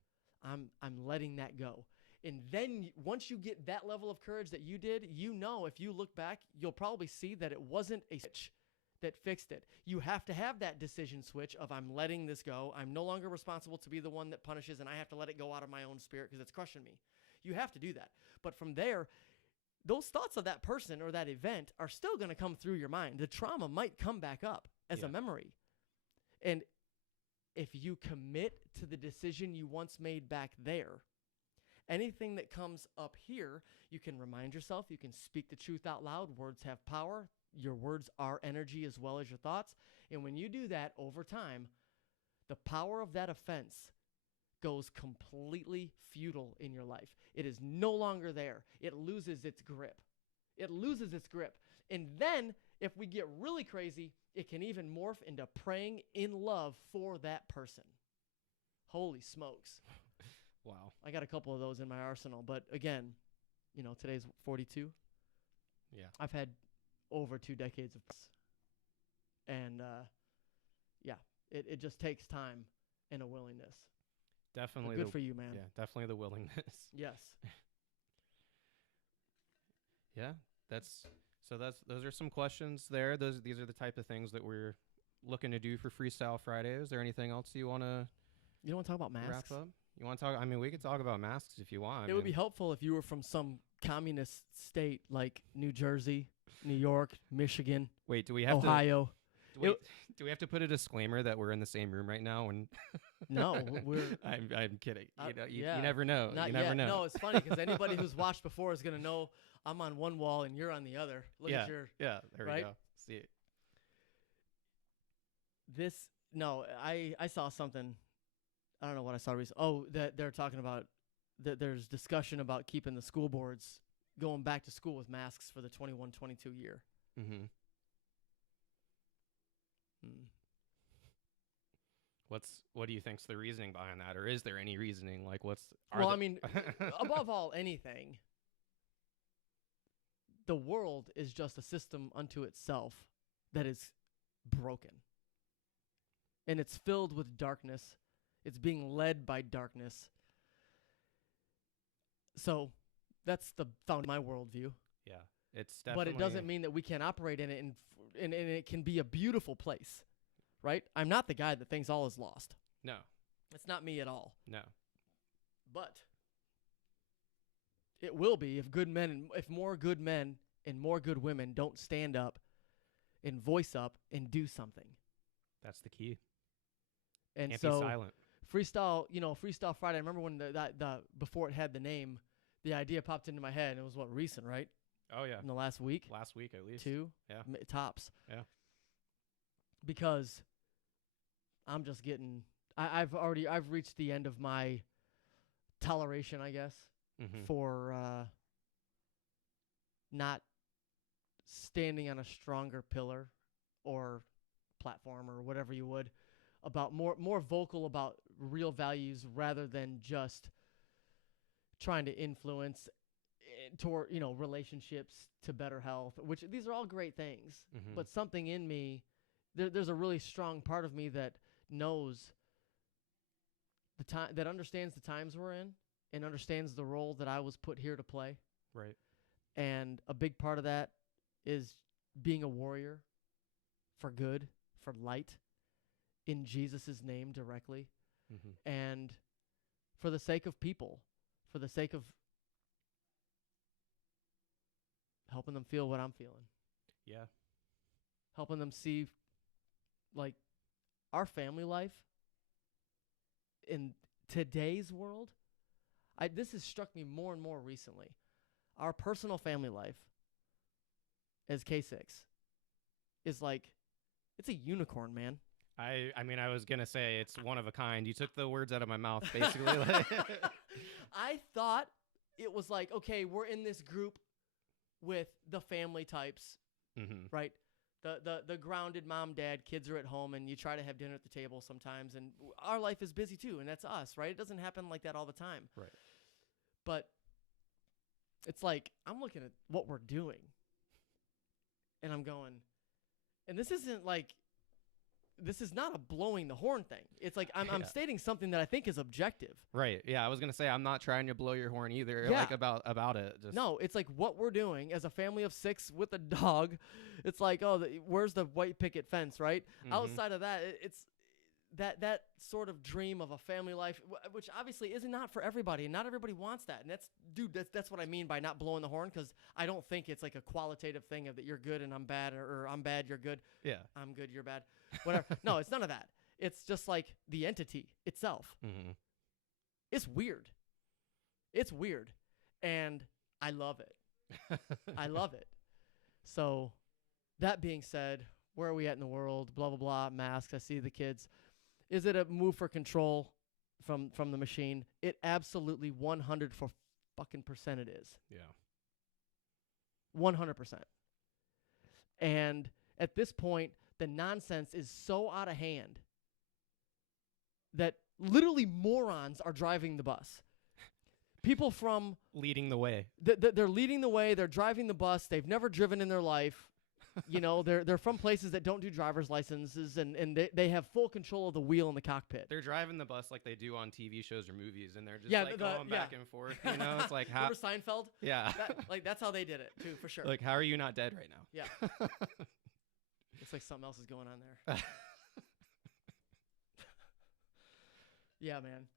I'm letting that go. And then once you get that level of courage that you did, if you look back, you'll probably see that it wasn't a switch that fixed it. You have to have that decision switch of I'm letting this go. I'm no longer responsible to be the one that punishes, and I have to let it go out of my own spirit because it's crushing me. You have to do that. But from there, those thoughts of that person or that event are still going to come through your mind. The trauma might come back up as a memory. And if you commit to the decision you once made back there, anything that comes up here, you can remind yourself, you can speak the truth out loud. Words have power. Your words are energy as well as your thoughts. And when you do that over time, the power of that offense goes completely futile in your life. It is no longer there. It loses its grip. It loses its grip. And then, if we get really crazy, it can even morph into praying in love for that person. Holy smokes. Wow. I got a couple of those in my arsenal. But again, today's 42. Yeah. I've had over 2 decades of this. And, it just takes time and a willingness. But Definitely. good for you, man. Yeah, definitely the willingness. Yes. Yeah, those are some questions there. These are the type of things that we're looking to do for Freestyle Friday. Is there anything else you want to You don't want to talk about wrap masks? up? You want to talk? I mean, we could talk about masks if you want. It would be helpful if you were from some communist state like New Jersey, New York, Michigan, Wait, do we have Ohio. do we have to put a disclaimer that we're in the same room right now? And No, we're I'm kidding. You yeah. never know. not You never yet. know. No, it's funny because anybody who's watched before is going to know I'm on one wall and you're on the other. Look yeah, at your yeah. There we right? go. See it. this. No, I saw something. I don't know what I saw recently. Oh, that they're talking about that there's discussion about keeping the school boards going back to school with masks for the 21-22 year. Mm-hmm. Mm. What do you think's the reasoning behind that, or is there any reasoning? Like, Well, I mean, above all anything, the world is just a system unto itself that is broken. And it's filled with darkness. It's being led by darkness. So that's the found my worldview. yeah, it's definitely. But it doesn't mean that we can't operate in it, and it can be a beautiful place, right? I'm not the guy that thinks all is lost. No, It's not me at all. no. But it will be if more good men and more good women don't stand up and voice up and do something. That's the key. And Can't so be silent. Freestyle Friday. I remember when the before it had the name, the idea popped into my head, and it was recent, right? Oh yeah, In the last week, last week at least. 2, Yeah. tops. Yeah. Because I'm just getting. I've reached the end of my toleration, I guess, Mm-hmm. for not standing on a stronger pillar or platform or whatever you would, about more vocal about real values rather than just trying to influence toward relationships to better health, which these are all great things. Mm-hmm. But something in me, there's a really strong part of me that knows the time, that understands the times we're in and understands the role that I was put here to play. Right. And a big part of that is being a warrior for good, for light, in Jesus' name directly, Mm-hmm. and for the sake of people, for the sake of helping them feel what I'm feeling, Yeah. helping them see, like, our family life in today's world. This has struck me more and more recently. Our personal family life as K6 is like, it's a unicorn, man. I mean, I was gonna say it's one of a kind. You took the words out of my mouth, basically. Like, I thought it was like, okay, we're in this group with the family types, mm-hmm. right? The grounded mom, dad, kids are at home, and you try to have dinner at the table sometimes, and our life is busy too, and that's us, right? It doesn't happen like that all the time. Right. But it's like, I'm looking at what we're doing, and I'm going, and this is not a blowing the horn thing. It's like I'm Yeah. stating something that I think is objective. Right. Yeah, I was gonna say I'm not trying to blow your horn either. Yeah. Like about it. Just, No, it's like what we're doing as a family of 6 with a dog. It's like, oh, where's the white picket fence, right? Mhm. Outside of that, it's that sort of dream of a family life, which obviously is not for everybody, and not everybody wants that. And that's what I mean by not blowing the horn, because I don't think it's like a qualitative thing of that you're good and I'm bad, or I'm bad, you're good. Yeah. I'm good, you're bad. Whatever. No, it's none of that. It's just like the entity itself. Mm-hmm. It's weird. It's weird. And I love it. I love it. So, that being said, where are we at in the world? Blah, blah, blah. Masks. I see the kids. Is it a move for control from the machine? It absolutely 100% it is. Yeah. 100%. And at this point, the nonsense is so out of hand that literally morons are driving the bus. People from Leading the way. they're leading the way. They're driving the bus. They've never driven in their life. They're from places that don't do driver's licenses, and they have full control of the wheel in the cockpit. They're driving the bus like they do on TV shows or movies, and they're just Yeah, going back and forth. It's like how. Remember Seinfeld? Yeah. That's how they did it too, for sure. Like, how are you not dead right now? Yeah. It's like something else is going on there. Yeah, man.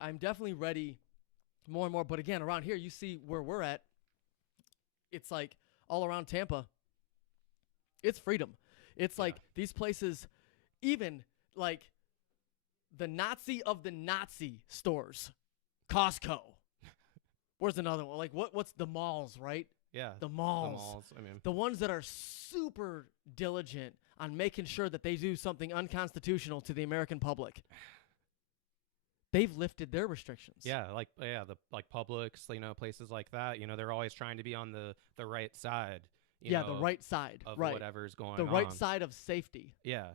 I'm definitely ready more and more. But again, around here, you see where we're at. It's like all around Tampa. It's freedom. It's like these places, even like the Nazi of the Nazi stores, Costco. Where's another one? Like what's the malls, right? Yeah. The malls. The malls. I mean, The ones that are super diligent on making sure that they do something unconstitutional to the American public. They've lifted their restrictions. the Publix, places like that. They're always trying to be on the right side. you yeah, know, the right side. of Right. whatever's going The on. right side of safety. Yeah,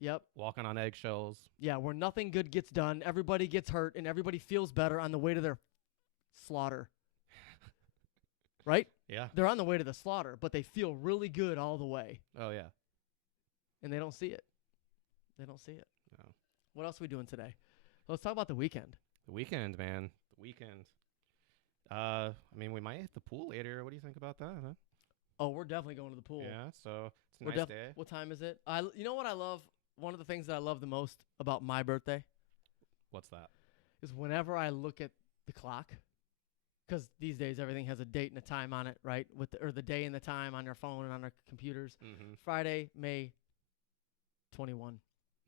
Yep. walking on eggshells. Yeah, where nothing good gets done, everybody gets hurt, and everybody feels better on the way to their slaughter. Right? Yeah. They're on the way to the slaughter, but they feel really good all the way, Oh yeah. and they don't see it. They don't see it. No. What else are we doing today? Let's talk about the weekend. The weekend, man. The weekend. I mean, we might hit the pool later. What do you think about that? Huh? Oh, we're definitely going to the pool. Yeah. So it's a We're nice day. What time is it? You know what I love? One of the things that I love the most about my birthday What's that? is whenever I look at the clock, because these days everything has a date and a time on it, right? Or the day and the time on your phone and on our computers. Mm-hmm. Friday, May 21.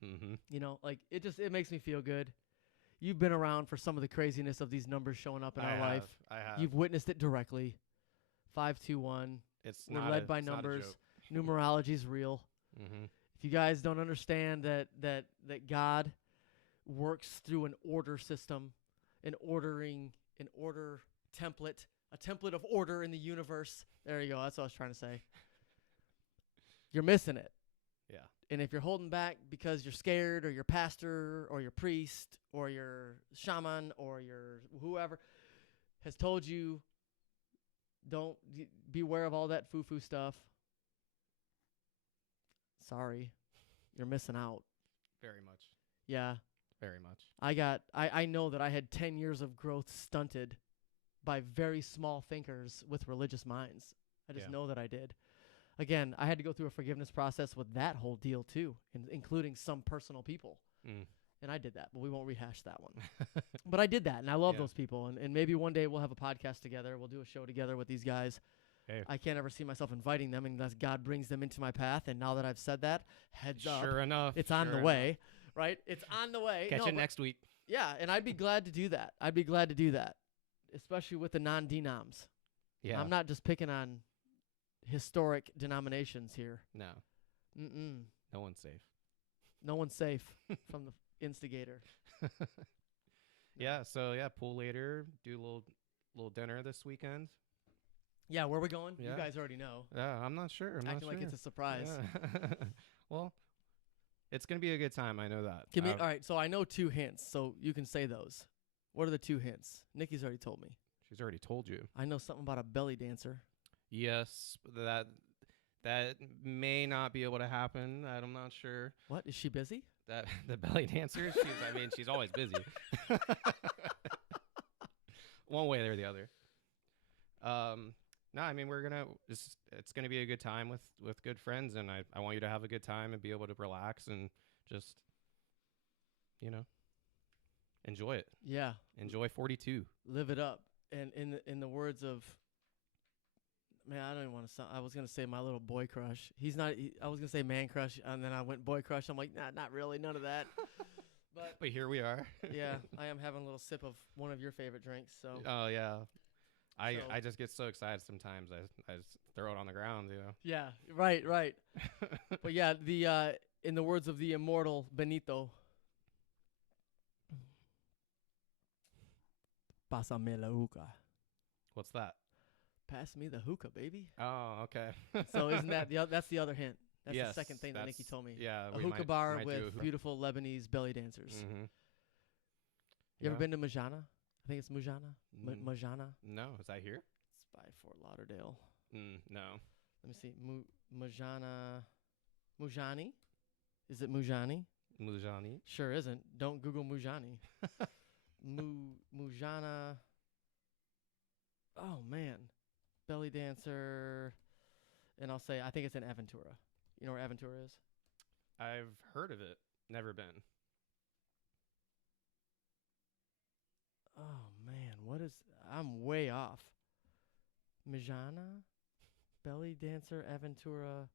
Mm-hmm. You know, like it makes me feel good. You've been around for some of the craziness of these numbers showing up in our life. I have. You've witnessed it directly. 521. It's We're not led by it's not a numbers. joke. Numerology's real. Mm-hmm. If you guys don't understand that God works through an order system, an order template, a template of order in the universe. There you go. That's what I was trying to say. You're missing it. Yeah. And if you're holding back because you're scared, or your pastor or your priest or your shaman or your whoever has told you, don't beware of all that foo-foo stuff. Sorry, you're missing out. Very much. Yeah, Very much. I know that I had 10 years of growth stunted by very small thinkers with religious minds. I just Yeah. know that I did. Again, I had to go through a forgiveness process with that whole deal too, including some personal people. Mm. And I did that, but we won't rehash that one. But I did that, and I love Yeah. those people. And maybe one day we'll have a podcast together. We'll do a show together with these guys. Hey. I can't ever see myself inviting them unless God brings them into my path. And now that I've said that, heads up, Sure enough. it's on sure the enough. way, right? It's on the way. Catch No, you but- next week. Yeah, and I'd be glad to do that. I'd be glad to do that, especially with the non-denoms. Yeah. I'm not just picking on historic denominations here. No. Mm-mm. No one's safe. No one's safe from the instigator. Yeah. So yeah, pool later. Do a little dinner this weekend. Yeah, where we going? You Yeah. guys already know. Yeah. I'm not sure. I'm not Acting like sure. it's a surprise. Yeah. Well, it's gonna be a good time. I know that. Give me all right. So I know 2 hints, so you can say those. What are the 2 hints? Nikki's already told me. She's already told you. I know something about a belly dancer. Yes, that may not be able to happen. I'm not sure. What, is she busy? That the belly dancer. She's always busy. One way or the other. No, I mean it's gonna be a good time with good friends, and I want you to have a good time and be able to relax and just enjoy it. Yeah, Enjoy 42. live it up. And in the words of, man, I don't even want to sound. I was gonna say my little boy crush. He's not. I was gonna say man crush, and then I went boy crush. I'm like, nah, not really, none of that. But here we are. Yeah, I am having a little sip of one of your favorite drinks. So Oh yeah. I So- just get so excited sometimes. I just throw it on the ground, yeah, right. But yeah, the in the words of the immortal Benito, pásame la hookah. What's that? Pass me the hookah, baby. Oh, okay. So isn't that that's the other hint? That's Yes, the second thing that Nikki that's- told me. Yeah, A we hookah might- bar might do with a hookah- beautiful Lebanese belly dancers. Mhm. You ever Yeah. been to Mujana? I think it's Mujana. Mm. Mujana. No, is that here? It's by Fort Lauderdale. No. Let me see. Mujana. Mujani? Is it Mujani? Mujani. Sure isn't. Don't Google Mujani. Mujana. Oh man, belly dancer. And I'll say I think it's in Aventura. You know where Aventura is? I've heard of it. Never been. Oh man, what is? I'm way off. Mujana, belly dancer, Aventura.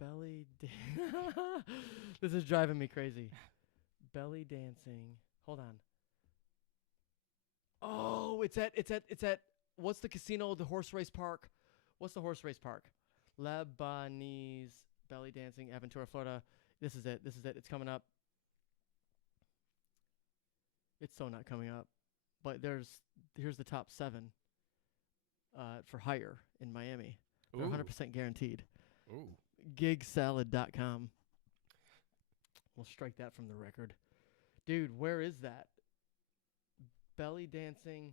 Belly. This is driving me crazy. Belly dancing. Hold on. Oh, it's at. What's the casino? The horse race park. What's the horse race park? Lebanese belly dancing, Aventura, Florida. This is it. It's coming up. It's so not coming up. But here's the top 7. for hire in Miami. They're Ooh. 100% guaranteed. Ooh. Gigsalad.com. We'll strike that from the record. Dude, where is that? Belly dancing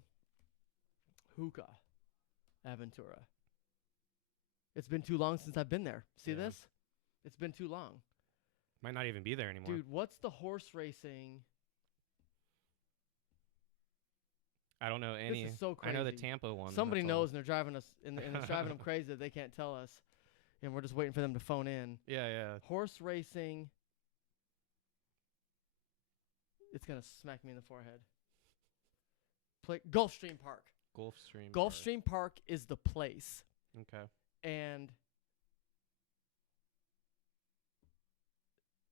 hookah, Aventura. It's been too long since I've been there. See Yeah. this? It's been too long. Might not even be there anymore. Dude, what's the horse racing? I don't know any. This is so I know the crazy. Tampa one. Somebody that's all. knows, and they're driving us, and it's driving them crazy that they can't tell us, and we're just waiting for them to phone in. Yeah, yeah. Horse racing. It's gonna smack me in the forehead. Gulfstream Park. Gulfstream. Gulfstream Park is the place, Okay. and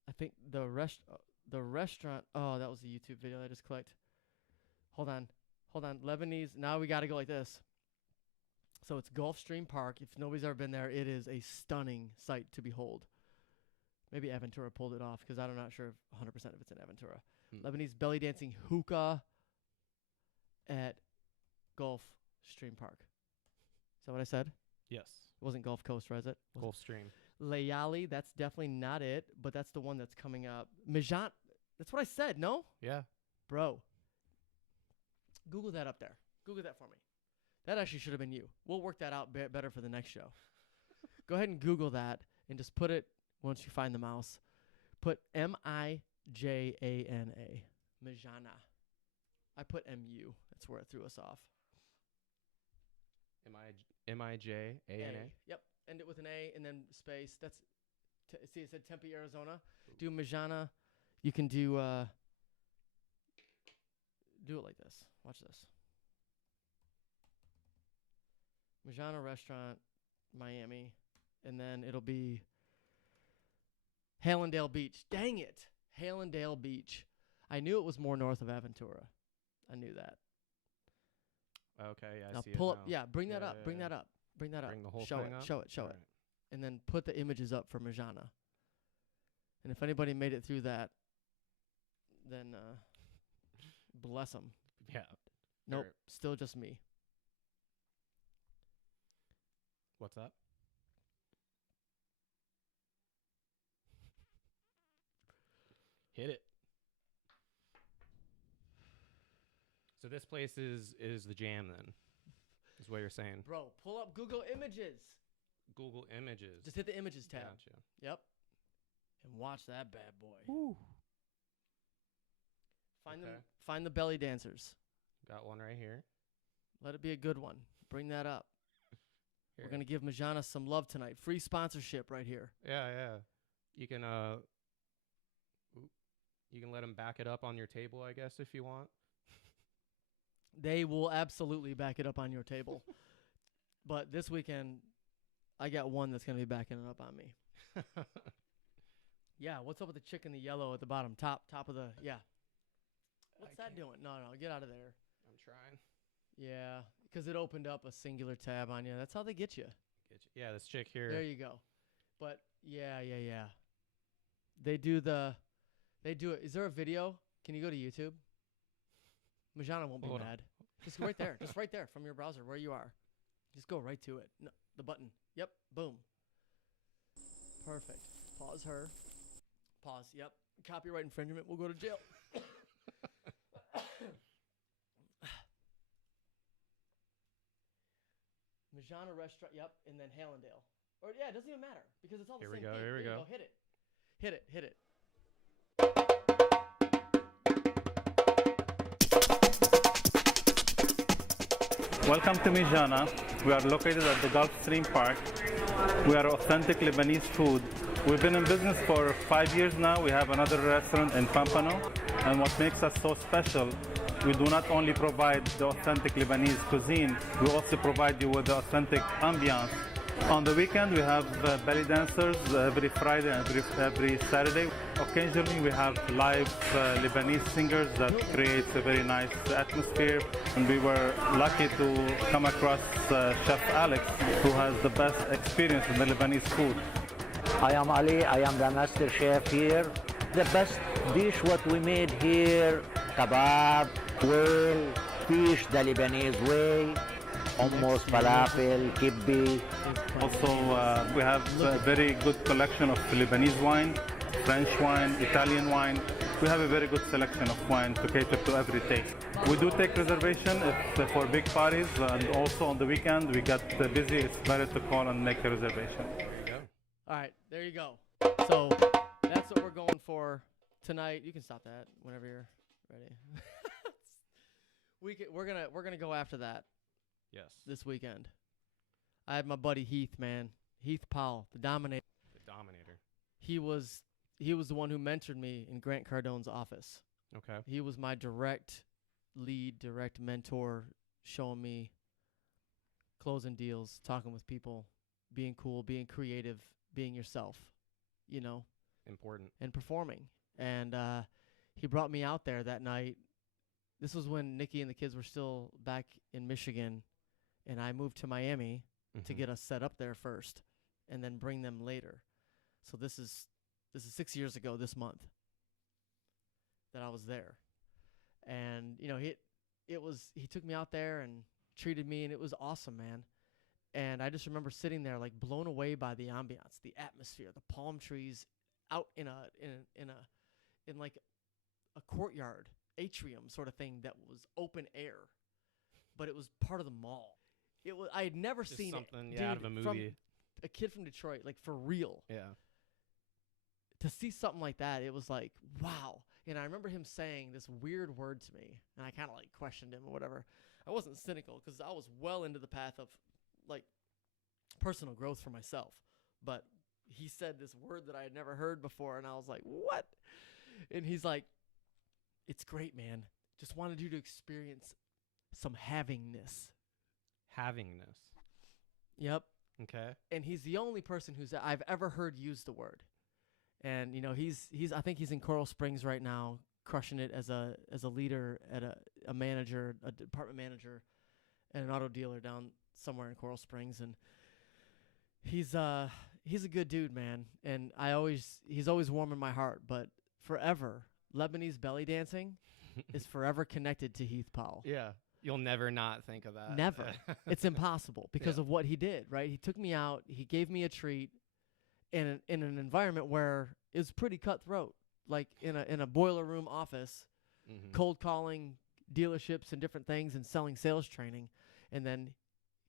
I think the restaurant. Oh, that was the YouTube video I just clicked. Hold on. Lebanese. Now we got to go like this. So it's Gulfstream Park. If nobody's ever been there, it is a stunning sight to behold. Maybe Aventura pulled it off because I'm not sure if 100% if it's in Aventura. Lebanese belly dancing hookah at Gulfstream Park. Is that what I said? Yes. It wasn't Gulf Coast, was it? Gulfstream. Layali, that's definitely not it, but that's the one that's coming up. Mijant, that's what I said, no? Yeah. Bro. Google that up there. Google that for me. That actually should have been you. We'll work that out better for the next show. Go ahead and Google that and just put it, once you find the mouse, put Mijana. Mijana. I put MU. That's where it threw us off. Mijana. Yep. End it with an A and then space. That's see, it said Tempe, Arizona. Do Mijana. You can do it like this. Watch this. Mijana Restaurant, Miami, and then it'll be Hallandale Beach. Dang it. Hallandale Beach. I knew it was more north of Aventura. I knew that. Okay, yeah, I Now see pull it up. now. Yeah, bring that Yeah, up. yeah, Bring yeah. that up. Bring that up. Bring the whole show thing it. up? Show it. Show it. Alright. And then put the images up for Mijana. And if anybody made it through that, then bless them. Yeah. Nope, Alright. still just me. What's up? Hit it. So this place is the jam then, is what you're saying. Bro, pull up Google Images. Google Images. Just hit the Images tab. Gotcha. Yep. And watch that bad boy. Woo. Find Okay. them. Find the belly dancers. Got one right here. Let it be a good one. Bring that up. Here. We're gonna give Mijana some love tonight. Free sponsorship right here. Yeah, yeah. You can you can let them back it up on your table, I guess, if you want. They will absolutely back it up on your table. But this weekend, I got one that's gonna be backing it up on me. Yeah. What's up with the chick in the yellow at the bottom? Top of the What's that doing? No, get out of there. I'm trying. Yeah, because it opened up a singular tab on you. That's how they get you. Yeah, this chick here. There you go. But yeah. They do it. Is there a video? Can you go to YouTube? Mijana won't be Hold on. mad. Just go right there. Just right there from your browser where you are. Just go right to it. No, the button. Yep. Boom. Perfect. Pause her. Pause. Yep. Copyright infringement. We'll go to jail. Mijana Restaurant. Yep. And then Hallandale. Or yeah, it doesn't even matter because it's all the Here we same go, thing. here we There you go. Hit it. Hit it. Hit it. Welcome to Mijana. We are located at the Gulfstream Park. We are authentic Lebanese food. We've been in business for 5 years now. We have another restaurant in Pampano. And what makes us so special, we do not only provide the authentic Lebanese cuisine, we also provide you with the authentic ambiance. On the weekend, we have belly dancers every Friday and every Saturday. Occasionally, we have live Lebanese singers that creates a very nice atmosphere. And we were lucky to come across Chef Alex, who has the best experience in the Lebanese food. I am Ali, I am the master chef here. The best dish what we made here, kebab, quail, fish the Lebanese way. hummus, falafel, kibbe. Also, we have a very good collection of Lebanese wine, French wine, Italian wine. We have a very good selection of wine to cater to every taste. We do take reservation for big parties, and also on the weekend we get busy. It's better to call and make a reservation. There you go. All right, there you go. So that's what we're going for tonight. You can stop that whenever you're ready. We're gonna go after that Yes. this weekend. I had my buddy Heath, man, Heath Powell, the Dominator. The Dominator. He was the one who mentored me in Grant Cardone's office. Okay. He was my direct mentor, showing me closing deals, talking with people, being cool, being creative, being yourself, you know, Important. and performing. And he brought me out there that night. This was when Nikki and the kids were still back in Michigan, and I moved to Miami to Mhm. get us set up there first and then bring them later. So this is 6 years ago this month that I was there. And you know, he took me out there and treated me, and it was awesome, man. And I just remember sitting there like blown away by the ambiance, the atmosphere, the palm trees out in like a courtyard atrium sort of thing that was open air, but it was part of the mall. I had never Just seen something, it, yeah, out of dude, a from movie. a kid from Detroit, like for real. Yeah. To see something like that, it was like, wow. And I remember him saying this weird word to me, and I kind of like questioned him or whatever. I wasn't cynical because I was well into the path of like personal growth for myself. But he said this word that I had never heard before, and I was like, what? And he's like, it's great, man. Just wanted you to experience some havingness. Havingness. Yep. Okay. And he's the only person I've ever heard use the word. And you know, I think he's in Coral Springs right now, crushing it as a leader, at a manager, a department manager at an auto dealer down somewhere in Coral Springs. And he's a good dude, man. And he's always warm in my heart. But forever, Lebanese belly dancing is forever connected to Heath Powell. Yeah. You'll never not think of that. Never. It's impossible because Yeah. of what he did, right? He took me out. He gave me a treat in an environment where it was pretty cutthroat, like in a boiler room office, Mhm. cold calling dealerships and different things and selling sales training. And then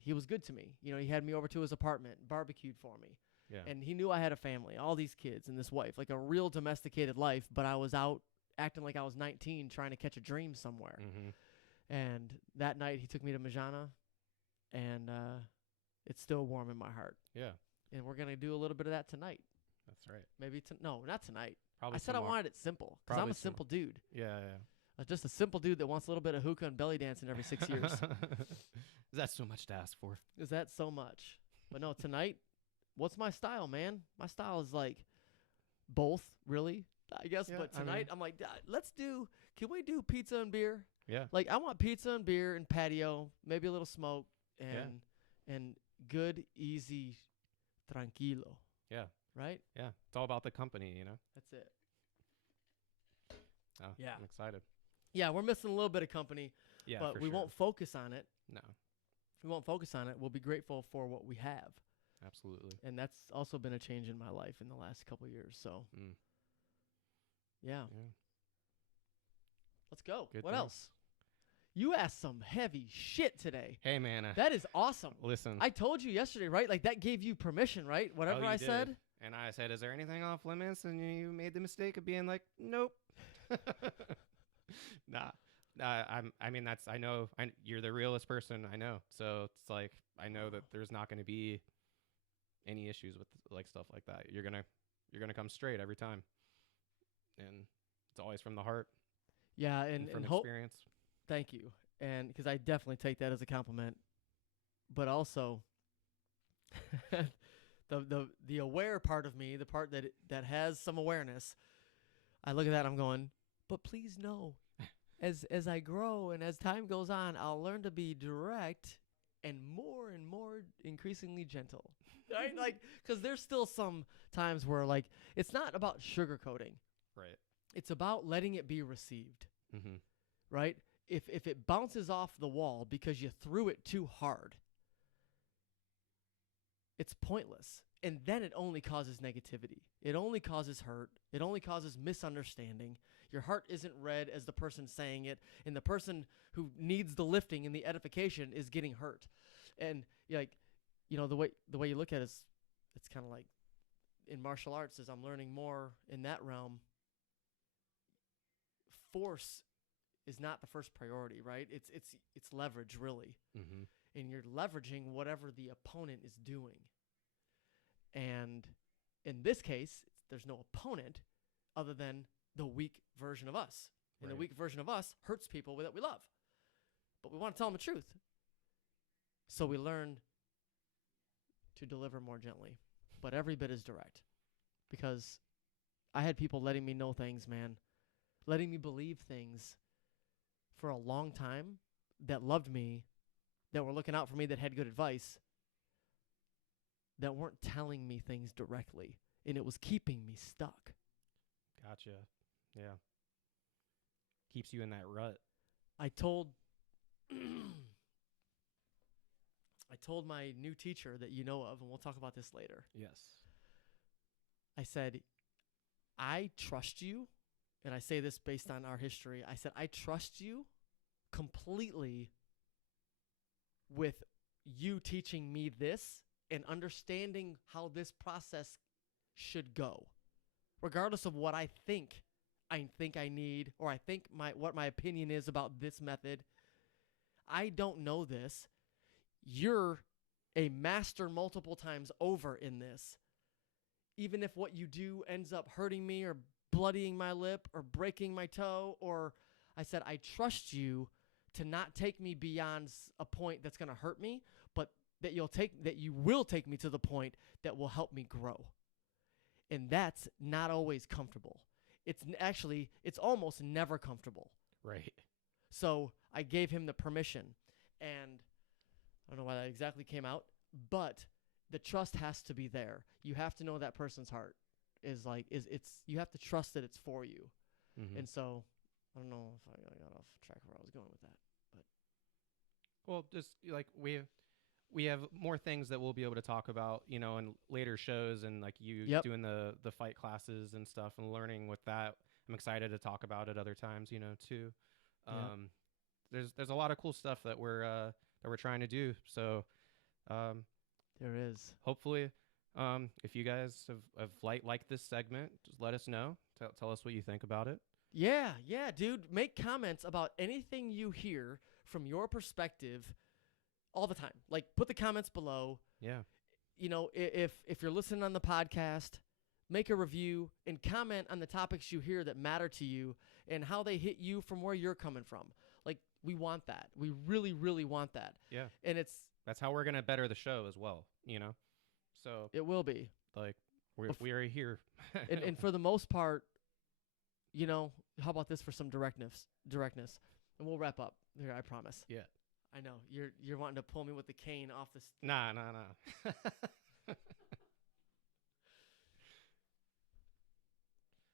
he was good to me. You know, he had me over to his apartment, barbecued for me. Yeah. And he knew I had a family, all these kids and this wife, like a real domesticated life, but I was out acting like I was 19 trying to catch a dream somewhere. Mhm. And that night he took me to Majana, and it's still warm in my heart. Yeah. And we're going to do a little bit of that tonight. That's right. Maybe no, not tonight. Probably I said I wanted it simple because I'm Probably a simple dude. Yeah, yeah. Just a simple dude that wants a little bit of hookah and belly dancing every 6 years. Is that so much to ask for? Is that so much? But no, tonight, what's my style, man? My style is like both, really, I guess. Yeah, But I mean- tonight, I'm like, can we do pizza and beer? Yeah. Like, I want pizza and beer and patio, maybe a little smoke, and good, easy, tranquilo. Yeah. Right? Yeah. It's all about the company, you know? That's it. Oh, Yeah. I'm excited. Yeah, we're missing a little bit of company, Yeah. but for we sure. won't focus on it. No. We won't focus on it. We'll be grateful for what we have. Absolutely. And that's also been a change in my life in the last couple of years. So, Mm. yeah. Yeah. Let's go. Good What thing. else? You asked some heavy shit today. Hey, man. That is awesome. Listen. I told you yesterday, right? Like, that gave you permission, right? Whatever Oh, I you did. said. And I said, is there anything off limits? And you made the mistake of being like, nope. Nah. I mean, I know you're the realest person I know. So it's like, I know that there's not going to be any issues with like stuff like that. You're going to come straight every time. And it's always from the heart Yeah, and and from hope. experience. Thank you. And because I definitely take that as a compliment. But also, the aware part of me, the part that has some awareness, I look at that and I'm going, but please know, as I grow and as time goes on, I'll learn to be direct and more increasingly gentle. Right? Like, because there's still some times where, like, it's not about sugarcoating. Right. It's about letting it be received. Mm-hmm. Right? if it bounces off the wall because you threw it too hard, it's pointless. And then it only causes negativity. It only causes hurt. It only causes misunderstanding. Your heart isn't read as the person saying it, and the person who needs the lifting and the edification is getting hurt. And the way you look at it is, it's kind of like in martial arts, as I'm learning more in that realm, force is not the first priority, right? It's leverage, really. Mm-hmm. And you're leveraging whatever the opponent is doing. And in this case, there's no opponent other than the weak version of us. And the Right. weak version of us hurts people that we love. But we want to tell them the truth. So we learn to deliver more gently. But every bit is direct. Because I had people letting me know things, man. Letting me believe things for a long time that loved me, that were looking out for me, that had good advice, that weren't telling me things directly, and it was keeping me stuck. Gotcha. Yeah. Keeps you in that rut. I told my new teacher that you know of, and we'll talk about this later. Yes. I said, I trust you, and I say this based on our history. I said, I trust you completely with you teaching me this and understanding how this process should go, regardless of what I think I need, or I think what my opinion is about this method. I don't know this. You're a master multiple times over in this. Even if what you do ends up hurting me or bloodying my lip or breaking my toe, or I said, I trust you to not take me beyond a point that's going to hurt me, but that you will take me to the point that will help me grow. And that's not always comfortable. It's almost never comfortable. Right. So I gave him the permission, and I don't know why that exactly came out, but the trust has to be there. You have to know that person's heart you have to trust that it's for you. Mm-hmm. And so I don't know if I got off track of where I was going with that. Well, just like we have more things that we'll be able to talk about, in later shows, and like you Yep. doing the fight classes and stuff and learning with that. I'm excited to talk about it other times, too. There's a lot of cool stuff that we're trying to do. So There is. hopefully, if you guys have liked this segment, just let us know. Tell us what you think about it. Yeah, dude. Make comments about anything you hear from your perspective all the time. Like, put the comments below. Yeah. If you're listening on the podcast, make a review and comment on the topics you hear that matter to you and how they hit you from where you're coming from. Like, we want that. We really, really want that. Yeah. And That's how we're gonna better the show as well. So it will be. like we are here. And for the most part, how about this for some directness? And we'll wrap up here, I promise. Yeah. I know you're wanting to pull me with the cane off this. Nah.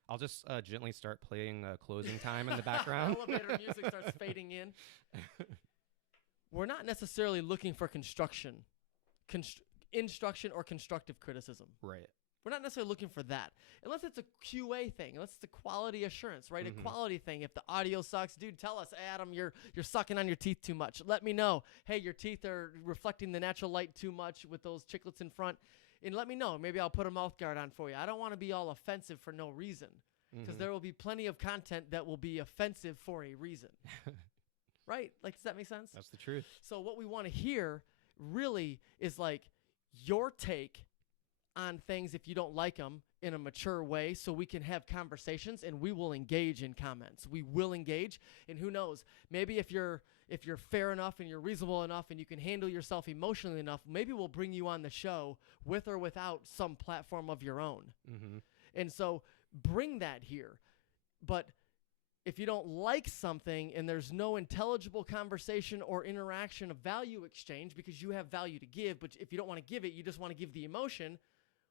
I'll just gently start playing closing time in the background. Elevator music starts fading in. We're not necessarily looking for instruction or constructive criticism. Right. We're not necessarily looking for that. Unless it's a QA thing, unless it's a quality assurance, right? Mhm. A quality thing. If the audio sucks, dude, tell us, Adam, you're sucking on your teeth too much. Let me know. Hey, your teeth are reflecting the natural light too much with those chiclets in front. And let me know. Maybe I'll put a mouth guard on for you. I don't want to be all offensive for no reason. Because Mhm. there will be plenty of content that will be offensive for a reason. Right? Like, does that make sense? That's the truth. So what we want to hear really is like your take on things if you don't like them in a mature way, so we can have conversations and we will engage in comments. We will engage, and who knows, maybe if you're fair enough and you're reasonable enough and you can handle yourself emotionally enough, maybe we'll bring you on the show with or without some platform of your own. Mm-hmm. And so bring that here. But if you don't like something and there's no intelligible conversation or interaction of value exchange because you have value to give, but if you don't want to give it, you just want to give the emotion,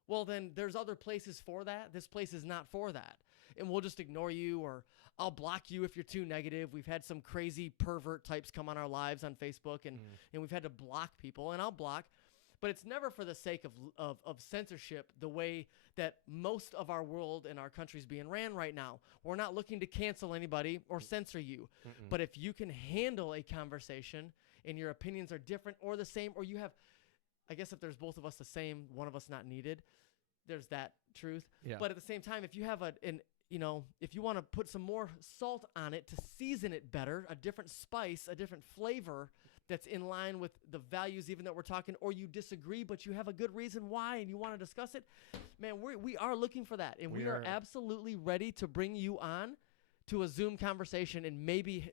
well, then there's other places for that. This place is not for that. and we'll just ignore you, or I'll block you if you're too negative. We've had some crazy pervert types come on our lives on Facebook, and we've had to block people, and I'll block. But it's never for the sake of censorship, the way that most of our world and our country is being ran right now. We're not looking to cancel anybody or censor you. But if you can handle a conversation and your opinions are different or the same, or you have, I guess if there's both of us the same, one of us not needed, there's that truth. Yeah. But at the same time, if you have if you want to put some more salt on it to season it better, a different spice, a different flavor that's in line with the values even that we're talking, or you disagree, but you have a good reason why and you want to discuss it, man, we are looking for that. And we are absolutely ready to bring you on to a Zoom conversation and maybe,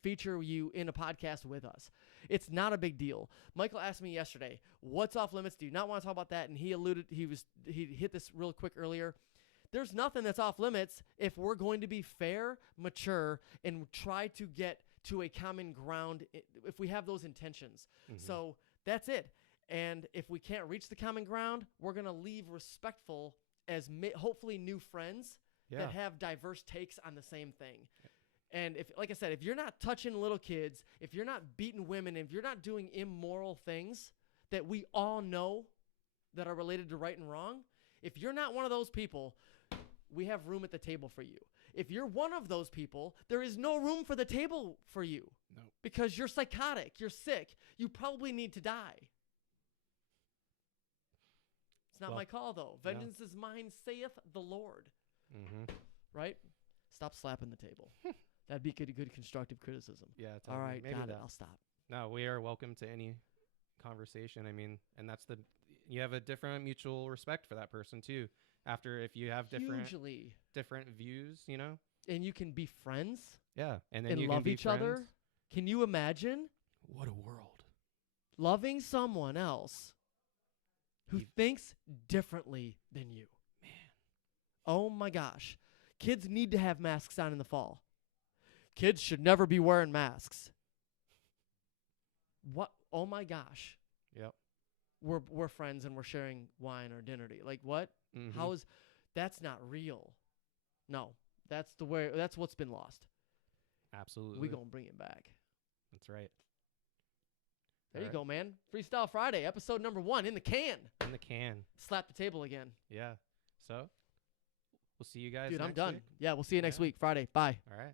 feature you in a podcast with us. It's not a big deal. Michael asked me yesterday, what's off limits? Do you not want to talk about that? And he hit this real quick earlier. There's nothing that's off limits if we're going to be fair, mature, and try to get to a common ground if we have those intentions. So that's it. And if we can't reach the common ground, we're going to leave respectful as hopefully new friends that have diverse takes on the same thing. And if, like I said, if you're not touching little kids, if you're not beating women, if you're not doing immoral things that we all know that are related to right and wrong, if you're not one of those people, we have room at the table for you. If you're one of those people, there is no room for the table for you. No. Because you're psychotic, you're sick, you probably need to die. It's not my call, though. Vengeance is mine, saith the Lord. Right? Stop slapping the table. That'd be good constructive criticism. Yeah. All right, maybe got it. that. I'll stop. No, we are welcome to any conversation. I mean, and that's you have a different mutual respect for that person too. After if you have different views, and you can be friends. Yeah, and then and you love can be each other. friends. Can you imagine What a world! loving someone else who thinks differently than you? Man, oh my gosh, kids need to have masks on in the fall. Kids should never be wearing masks. What? Oh my gosh. Yep. We're friends and we're sharing wine or dinner. Like what? How is that's not real? No, that's what's been lost. Absolutely. We gonna bring it back. That's right. There you go, man. Freestyle Friday, episode number 1 in the can. In the can. Slap the table again. Yeah. So we'll see you guys. Dude, I'm next done. week. Yeah, we'll see you next week, Friday. Bye. All right.